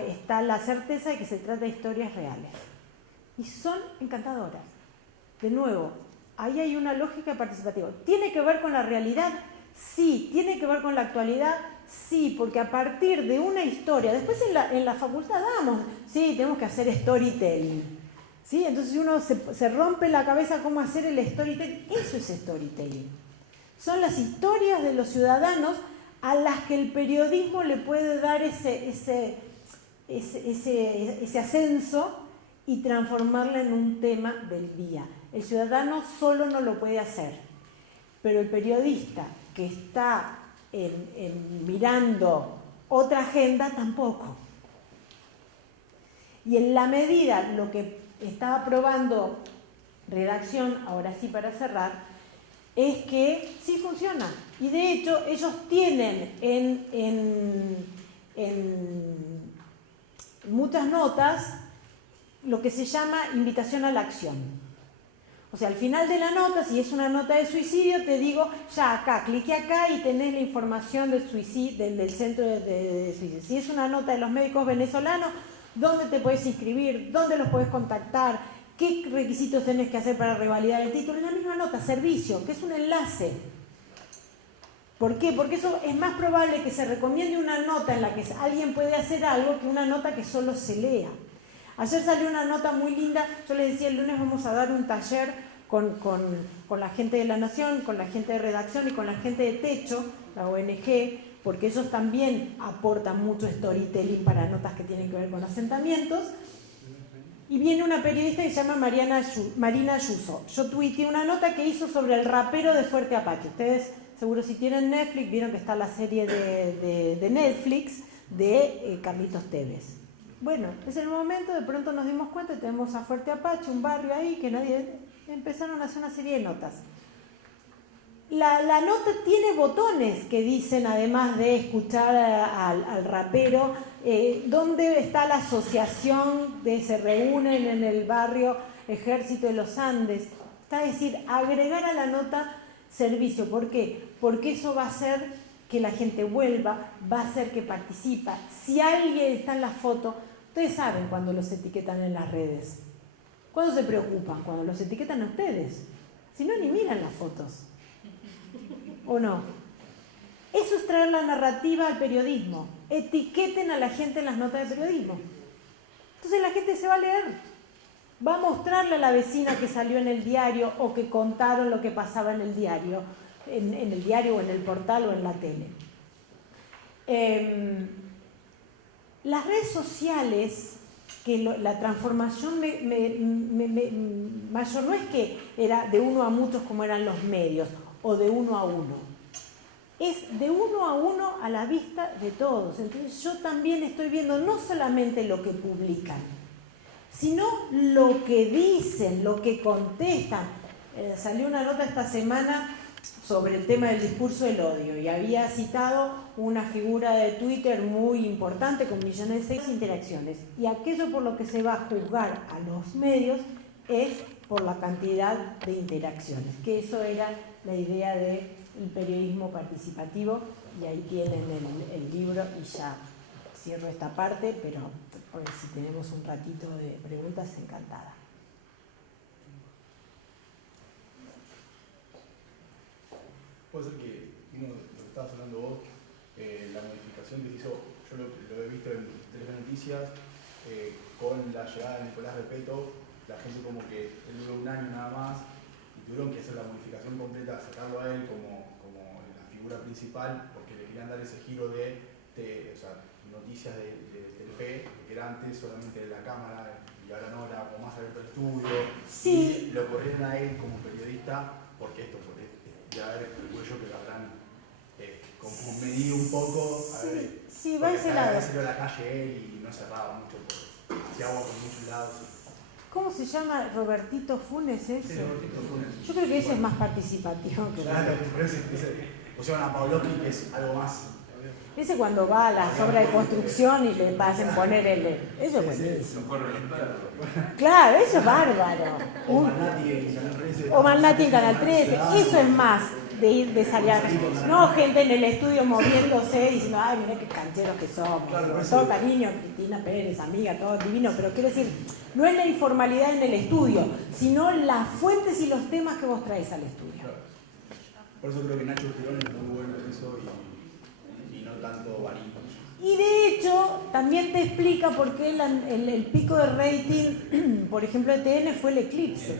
está la certeza de que se trata de historias reales. Y son encantadoras. De nuevo, ahí hay una lógica participativa. ¿Tiene que ver con la realidad? Sí. ¿Tiene que ver con la actualidad? Sí, porque a partir de una historia, después en la facultad damos, sí, tenemos que hacer storytelling. ¿Sí? Entonces uno se rompe la cabeza cómo hacer el storytelling. Eso es storytelling. Son las historias de los ciudadanos a las que el periodismo le puede dar ese ascenso y transformarla en un tema del día. El ciudadano solo no lo puede hacer, pero el periodista que está mirando otra agenda tampoco. Y en la medida, lo que estaba probando redacción, ahora sí para cerrar, es que sí funciona. Y de hecho ellos tienen en muchas notas lo que se llama invitación a la acción. O sea, al final de la nota, si es una nota de suicidio, te digo, ya acá, clique acá y tenés la información del centro de suicidio. Si es una nota de los médicos venezolanos, ¿dónde te puedes inscribir? ¿Dónde los puedes contactar? ¿Qué requisitos tenés que hacer para revalidar el título? En la misma nota, servicio, que es un enlace. ¿Por qué? Porque eso es más probable que se recomiende una nota en la que alguien puede hacer algo que una nota que solo se lea. Ayer salió una nota muy linda, yo les decía, el lunes vamos a dar un taller con la gente de La Nación, con la gente de redacción y con la gente de Techo, la ONG, porque ellos también aportan mucho storytelling para notas que tienen que ver con asentamientos. Y viene una periodista que se llama Marina Ayuso. Yo tuiteé una nota que hizo sobre el rapero de Fuerte Apache. Ustedes seguro si tienen Netflix, vieron que está la serie de Netflix de Carlitos Tevez. Bueno, es el momento, de pronto nos dimos cuenta, tenemos a Fuerte Apache, un barrio ahí, que empezaron a hacer una serie de notas. La nota tiene botones que dicen, además de escuchar al rapero, dónde está la asociación de se reúnen en el barrio Ejército de los Andes. Está decir, agregar a la nota servicio. ¿Por qué? Porque eso va a hacer que la gente vuelva, va a hacer que participa. Si alguien está en la foto, ustedes saben cuando los etiquetan en las redes. ¿Cuándo se preocupan? Cuando los etiquetan a ustedes. Si no, ni miran las fotos. ¿O no? Eso es traer la narrativa al periodismo. Etiqueten a la gente en las notas de periodismo. Entonces la gente se va a leer. Va a mostrarle a la vecina que salió en el diario o que contaron lo que pasaba en el diario, en el diario o en el portal o en la tele. Las redes sociales, que la transformación mayor no es que era de uno a muchos como eran los medios, o de uno a uno. Es de uno a uno a la vista de todos. Entonces yo también estoy viendo no solamente lo que publican, sino lo que dicen, lo que contestan. Salió una nota esta semana sobre el tema del discurso del odio y había citado una figura de Twitter muy importante con millones de interacciones. Y aquello por lo que se va a juzgar a los medios es por la cantidad de interacciones, que eso era la idea del periodismo participativo, y ahí tienen el libro y ya cierro esta parte, pero si tenemos un ratito de preguntas, encantada. Puede ser que uno de lo que estabas hablando vos, la modificación que se hizo, yo lo he visto en Telefe Noticias, con la llegada de Nicolás Repetto, la gente como que él duró un año nada más y tuvieron que hacer la modificación completa, sacarlo a él como la figura principal, porque le querían dar ese giro de noticias de Telefe, que era antes solamente de la cámara y ahora no, era como más abierto al estudio. Sí. Y lo corrieron a él como periodista porque ya a ver, el cuello que lo habrán como medido un poco. A ver, sí, va a ese lado. Salió a la calle él y no cerraba mucho, hacía agua por muchos lados. ¿Cómo se llama? ¿Robertito Funes ese? Sí, Robertito Funes. Yo creo que ese es más participativo que claro, o sea, a Pavlovsky, que es algo más. Ese cuando va a las obras de construcción y le hacen poner eso es buenísimo. Claro, eso es bárbaro. O Malnati en Canal 13. Eso es más de salir. No gente en el estudio moviéndose diciendo, ay, mira qué cancheros que somos. Todo cariño, Cristina Pérez, amiga, todo divino. Pero quiero decir, no es la informalidad en el estudio, sino las fuentes y los temas que vos traes al estudio. Por eso creo que Nacho Girón es muy bueno en eso y no tanto varío. Y de hecho, también te explica por qué el pico de rating, por ejemplo, de TN fue el eclipse.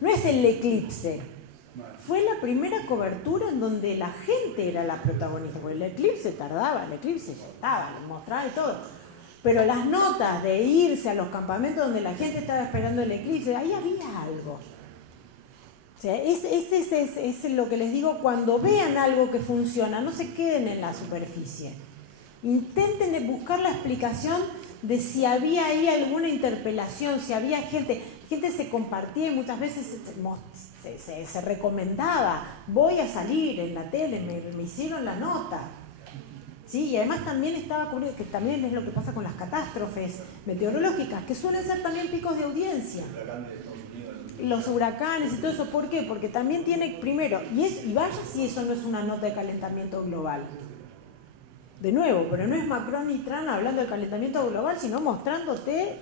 No es el eclipse. Fue la primera cobertura en donde la gente era la protagonista, porque el eclipse tardaba, el eclipse ya estaba, lo mostraba y todo. Pero las notas de irse a los campamentos donde la gente estaba esperando el eclipse, ahí había algo. O sea, es lo que les digo, cuando vean algo que funciona, no se queden en la superficie. Intenten buscar la explicación de si había ahí alguna interpelación, si había gente se compartía y muchas veces se recomendaba, voy a salir en la tele, me hicieron la nota. ¿Sí? Y además también estaba cubrido, que también es lo que pasa con las catástrofes meteorológicas, que suelen ser también picos de audiencia. Los huracanes y todo eso, ¿por qué? Porque también tiene, primero, y vaya si eso no es una nota de calentamiento global. De nuevo, pero no es Macron ni Trump hablando del calentamiento global, sino mostrándote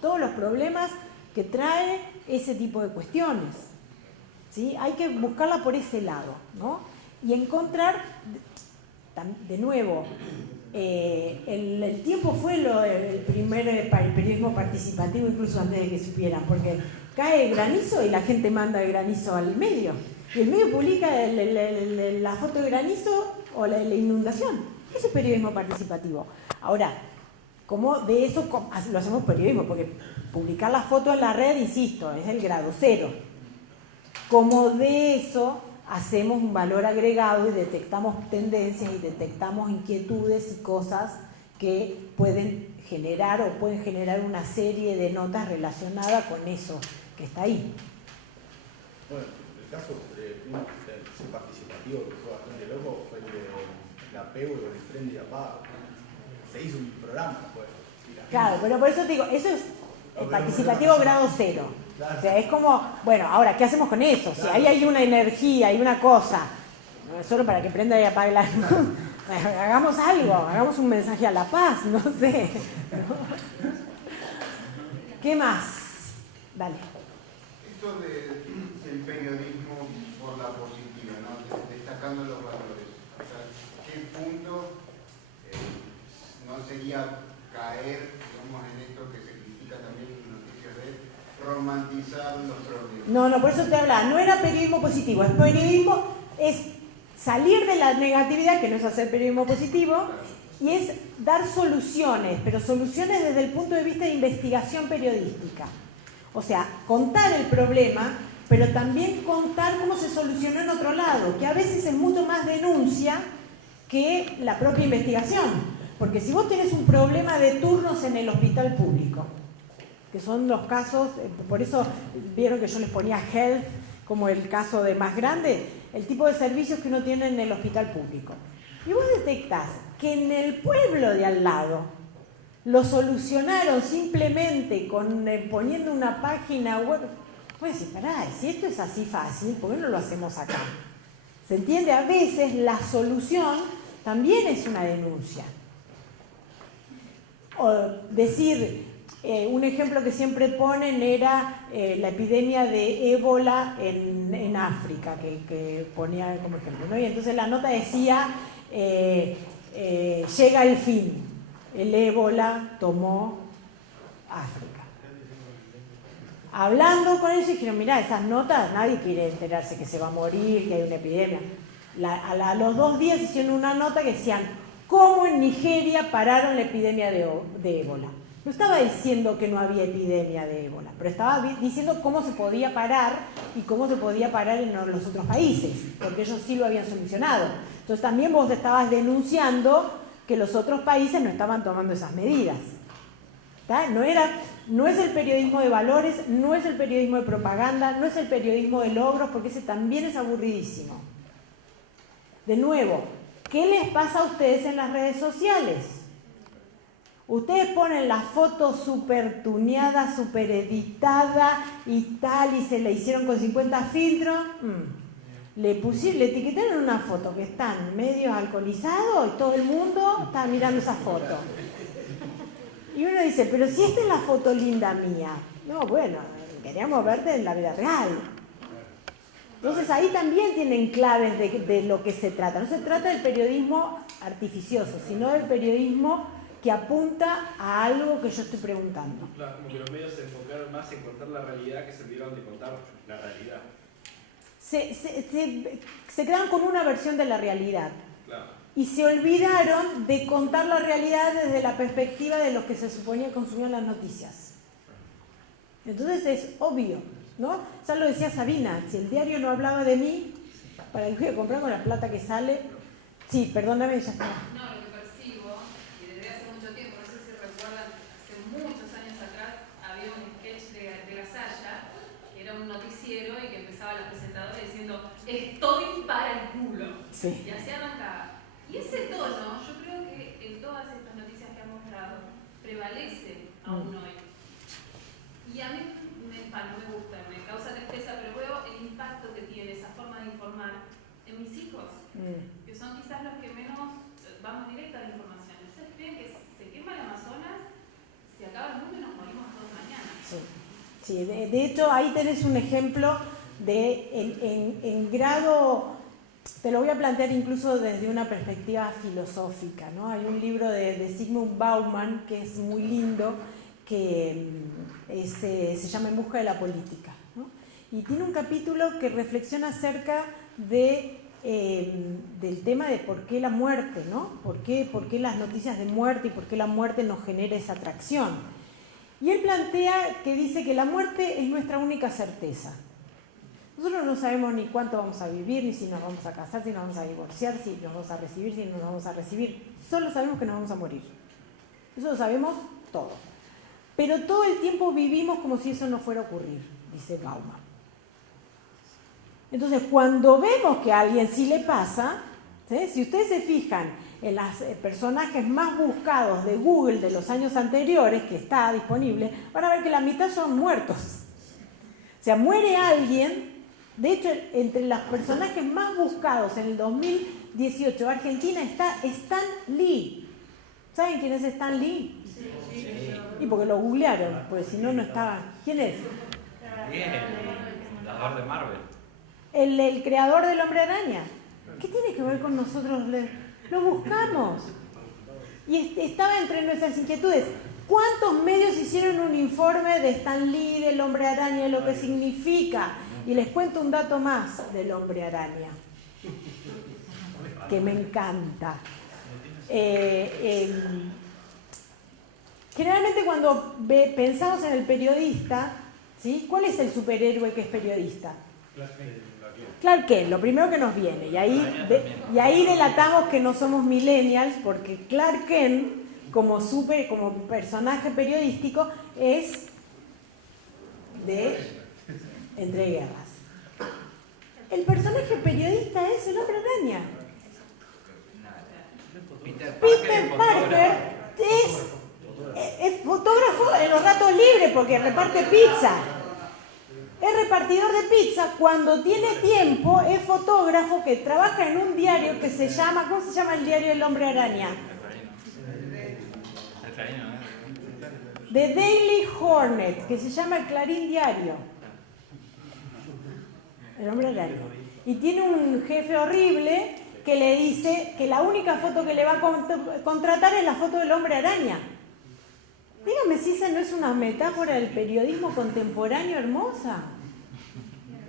todos los problemas que trae ese tipo de cuestiones. ¿Sí? Hay que buscarla por ese lado, ¿no? Y encontrar, de nuevo, el tiempo fue el primer periodismo participativo, incluso antes de que supieran, porque cae granizo y la gente manda el granizo al medio. Y el medio publica la foto de granizo o la inundación. Eso es periodismo participativo. Ahora, ¿cómo de eso lo hacemos periodismo? Porque publicar la foto en la red, insisto, es el grado 0. ¿Cómo de eso hacemos un valor agregado y detectamos tendencias y detectamos inquietudes y cosas que pueden generar una serie de notas relacionadas con eso que está ahí? Bueno, el caso de participativo que fue bastante loco fue el de la PEU con el tren de apago. Se hizo un programa, pues. Claro, pero por eso te digo, eso es participativo grado 0. O sea, es como, bueno, ahora, ¿qué hacemos con eso? Si ahí hay una energía, hay una cosa, no es solo para que prenda y apague la luz, hagamos algo, hagamos un mensaje a la paz, no sé. ¿Qué más? Dale. Esto del periodismo por la positiva, ¿no? Destacando los valores. O sea, ¿qué punto no sería caer, digamos, en esto que se critica también en noticias de romantizar los problemas? No, por eso te hablaba, no era periodismo positivo, el periodismo es salir de la negatividad, que no es hacer periodismo positivo, y es dar soluciones, pero soluciones desde el punto de vista de investigación periodística. O sea, contar el problema, pero también contar cómo se solucionó en otro lado, que a veces es mucho más denuncia que la propia investigación. Porque si vos tenés un problema de turnos en el hospital público, que son los casos, por eso vieron que yo les ponía health como el caso de más grande, el tipo de servicios que uno tiene en el hospital público. Y vos detectás que en el pueblo de al lado lo solucionaron simplemente poniendo una página web. Vos decís, pará, si esto es así fácil, ¿por qué no lo hacemos acá? ¿Se entiende? A veces la solución también es una denuncia. O decir, un ejemplo que siempre ponen era la epidemia de ébola en África, que ponía como ejemplo, ¿no? Y entonces la nota decía, llega el fin, el ébola tomó África. Hablando con ellos dijeron, mirá, esas notas, nadie quiere enterarse que se va a morir, que hay una epidemia. A los 2 días hicieron una nota que decían, ¿cómo en Nigeria pararon la epidemia de ébola? No estaba diciendo que no había epidemia de ébola, pero estaba diciendo cómo se podía parar y cómo se podía parar en los otros países, porque ellos sí lo habían solucionado. Entonces también vos estabas denunciando que los otros países no estaban tomando esas medidas. ¿Tá? No es el periodismo de valores, no es el periodismo de propaganda, no es el periodismo de logros, porque ese también es aburridísimo. De nuevo, ¿qué les pasa a ustedes en las redes sociales? Ustedes ponen la foto súper tuneada, súper editada y tal, y se la hicieron con 50 filtros. Le etiquetaron una foto que están medio alcoholizados y todo el mundo está mirando esa foto. Y uno dice, pero si esta es la foto linda mía. No, bueno, queríamos verte en la vida real. Entonces ahí también tienen claves de lo que se trata. No se trata del periodismo artificioso, sino del periodismo que apunta a algo que yo estoy preguntando. Claro, como que los medios se enfocaron más en contar la realidad que se olvidaron de contar la realidad. Se quedan con una versión de la realidad. Claro. Y se olvidaron de contar la realidad desde la perspectiva de los que se suponía que consumían las noticias. Entonces es obvio, ¿no? Ya lo decía Sabina, si el diario no hablaba de mí, ¿para qué voy a comprar con la plata que sale? Sí, perdóname, ya está. No, lo que percibo, y desde hace mucho tiempo, no sé si recuerdan, hace muchos años atrás había un sketch de Gasalla, que era un noticiero y que empezaba la presentadora diciendo estoy para el culo. Sí. Y así arrancaba. Y ese tono, yo creo que en todas estas noticias que han mostrado, prevalece aún hoy. Y a mí no me gusta, me causa tristeza, pero veo el impacto que tiene esa forma de informar en mis hijos, que son quizás los que menos vamos directo a la información. ¿Ustedes creen que se quema el Amazonas, se acaba el mundo y nos morimos todos mañana? Sí, de hecho ahí tenés un ejemplo en grado, te lo voy a plantear incluso desde una perspectiva filosófica, ¿no? Hay un libro de Zygmunt Bauman que es muy lindo, que se llama En busca de la política, ¿no? Y tiene un capítulo que reflexiona acerca del tema de por qué la muerte, ¿no? ¿Por qué las noticias de muerte y por qué la muerte nos genera esa atracción? Y él plantea que dice que la muerte es nuestra única certeza. Nosotros no sabemos ni cuánto vamos a vivir, ni si nos vamos a casar, si nos vamos a divorciar, si nos vamos a recibir, si no nos vamos a recibir. Solo sabemos que nos vamos a morir. Eso lo sabemos todos. Pero todo el tiempo vivimos como si eso no fuera a ocurrir, dice Bauman. Entonces, cuando vemos que a alguien sí le pasa, ¿sí? Si ustedes se fijan en los personajes más buscados de Google de los años anteriores, que está disponible, van a ver que la mitad son muertos. O sea, muere alguien. De hecho, entre los personajes más buscados en el 2018 Argentina está Stan Lee. ¿Saben quién es Stan Lee? Y porque lo googlearon, porque si no, no estaba. ¿Quién es? Bien, el creador de Marvel. El creador del Hombre Araña. ¿Qué tiene que ver con nosotros? Lo buscamos. Y estaba entre nuestras inquietudes. ¿Cuántos medios hicieron un informe de Stan Lee, del Hombre Araña, lo que significa? Y les cuento un dato más del Hombre Araña, que me encanta. Generalmente cuando pensamos en el periodista, ¿sí? ¿Cuál es el superhéroe que es periodista? Clark Kent, lo primero que nos viene. Y ahí delatamos que no somos millennials, porque Clark Kent, como personaje periodístico, es de Entreguerras. El personaje periodista es el Hombre Araña. Peter Parker es fotógrafo en los ratos libres porque reparte pizza. Es repartidor de pizza. Cuando tiene tiempo es fotógrafo que trabaja en un diario que se llama, ¿cómo se llama el diario del Hombre Araña? The Daily Hornet, que se llama el Clarín Diario. El Hombre Araña. Y tiene un jefe horrible que le dice que la única foto que le va a contratar es la foto del Hombre Araña. Dígame si esa no es una metáfora del periodismo contemporáneo hermosa.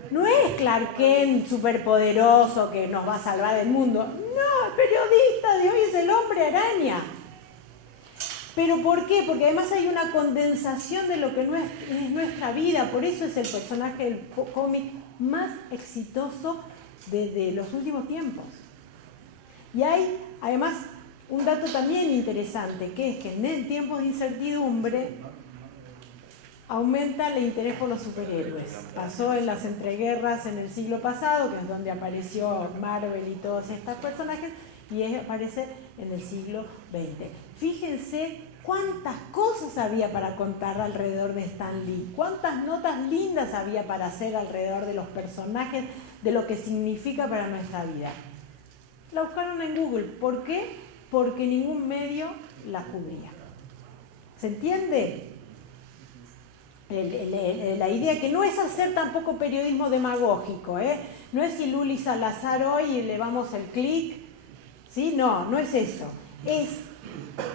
No es Clark Kent superpoderoso que nos va a salvar del mundo. No, el periodista de hoy es el Hombre Araña. ¿Pero por qué? Porque además hay una condensación de lo que es nuestra vida. Por eso es el personaje del cómic más exitoso de los últimos tiempos. Y hay, además, un dato también interesante, que es que en tiempos de incertidumbre aumenta el interés por los superhéroes. Pasó en las entreguerras en el siglo pasado, que es donde apareció Marvel y todos estos personajes, y aparece en el siglo XX. Fíjense cuántas cosas había para contar alrededor de Stan Lee, cuántas notas lindas había para hacer alrededor de los personajes, de lo que significa para nuestra vida. La buscaron en Google. ¿Por qué? Porque ningún medio la cubría. ¿Se entiende? La idea que no es hacer tampoco periodismo demagógico, No es si Luli Salazar hoy y le damos el clic, ¿sí? No es eso. Es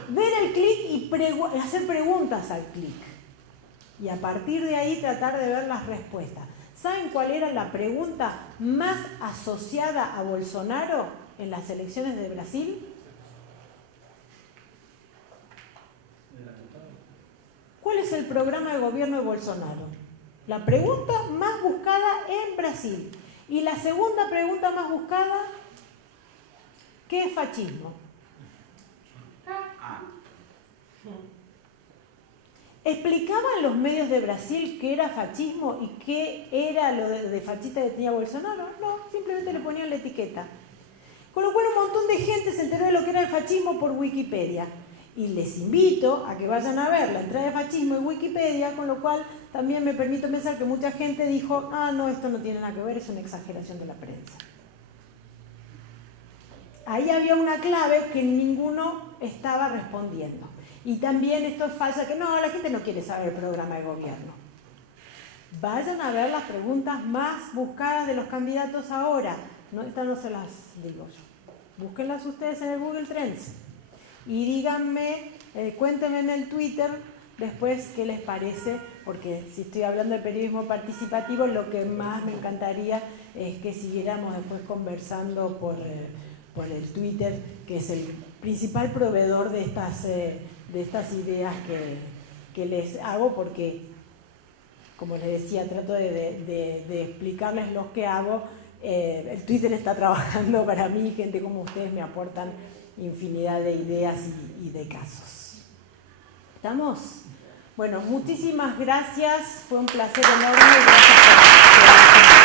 ver el clic y hacer preguntas al clic. Y a partir de ahí tratar de ver las respuestas. ¿Saben cuál era la pregunta más asociada a Bolsonaro en las elecciones de Brasil? ¿Cuál es el programa de gobierno de Bolsonaro? La pregunta más buscada en Brasil. Y la segunda pregunta más buscada, ¿qué es fascismo? ¿Explicaban los medios de Brasil qué era fascismo y qué era lo de fascista que tenía Bolsonaro? No, simplemente le ponían la etiqueta. Con lo cual un montón de gente se enteró de lo que era el fascismo por Wikipedia. Y les invito a que vayan a ver la entrada de fascismo en Wikipedia, con lo cual también me permito pensar que mucha gente dijo, no, esto no tiene nada que ver, es una exageración de la prensa. Ahí había una clave que ninguno estaba respondiendo. Y también esto es falso, que no, la gente no quiere saber el programa de gobierno. Vayan a ver las preguntas más buscadas de los candidatos ahora. No, estas no se las digo yo. Búsquenlas ustedes en el Google Trends. Y díganme, cuéntenme en el Twitter después qué les parece, porque si estoy hablando de periodismo participativo, lo que más me encantaría es que siguiéramos después conversando por el Twitter, que es el principal proveedor de estas ideas que les hago, porque, como les decía, trato de explicarles lo que hago. El Twitter está trabajando para mí, gente como ustedes me aportan infinidad de ideas y de casos. ¿Estamos? Bueno, muchísimas gracias, fue un placer enorme. Gracias por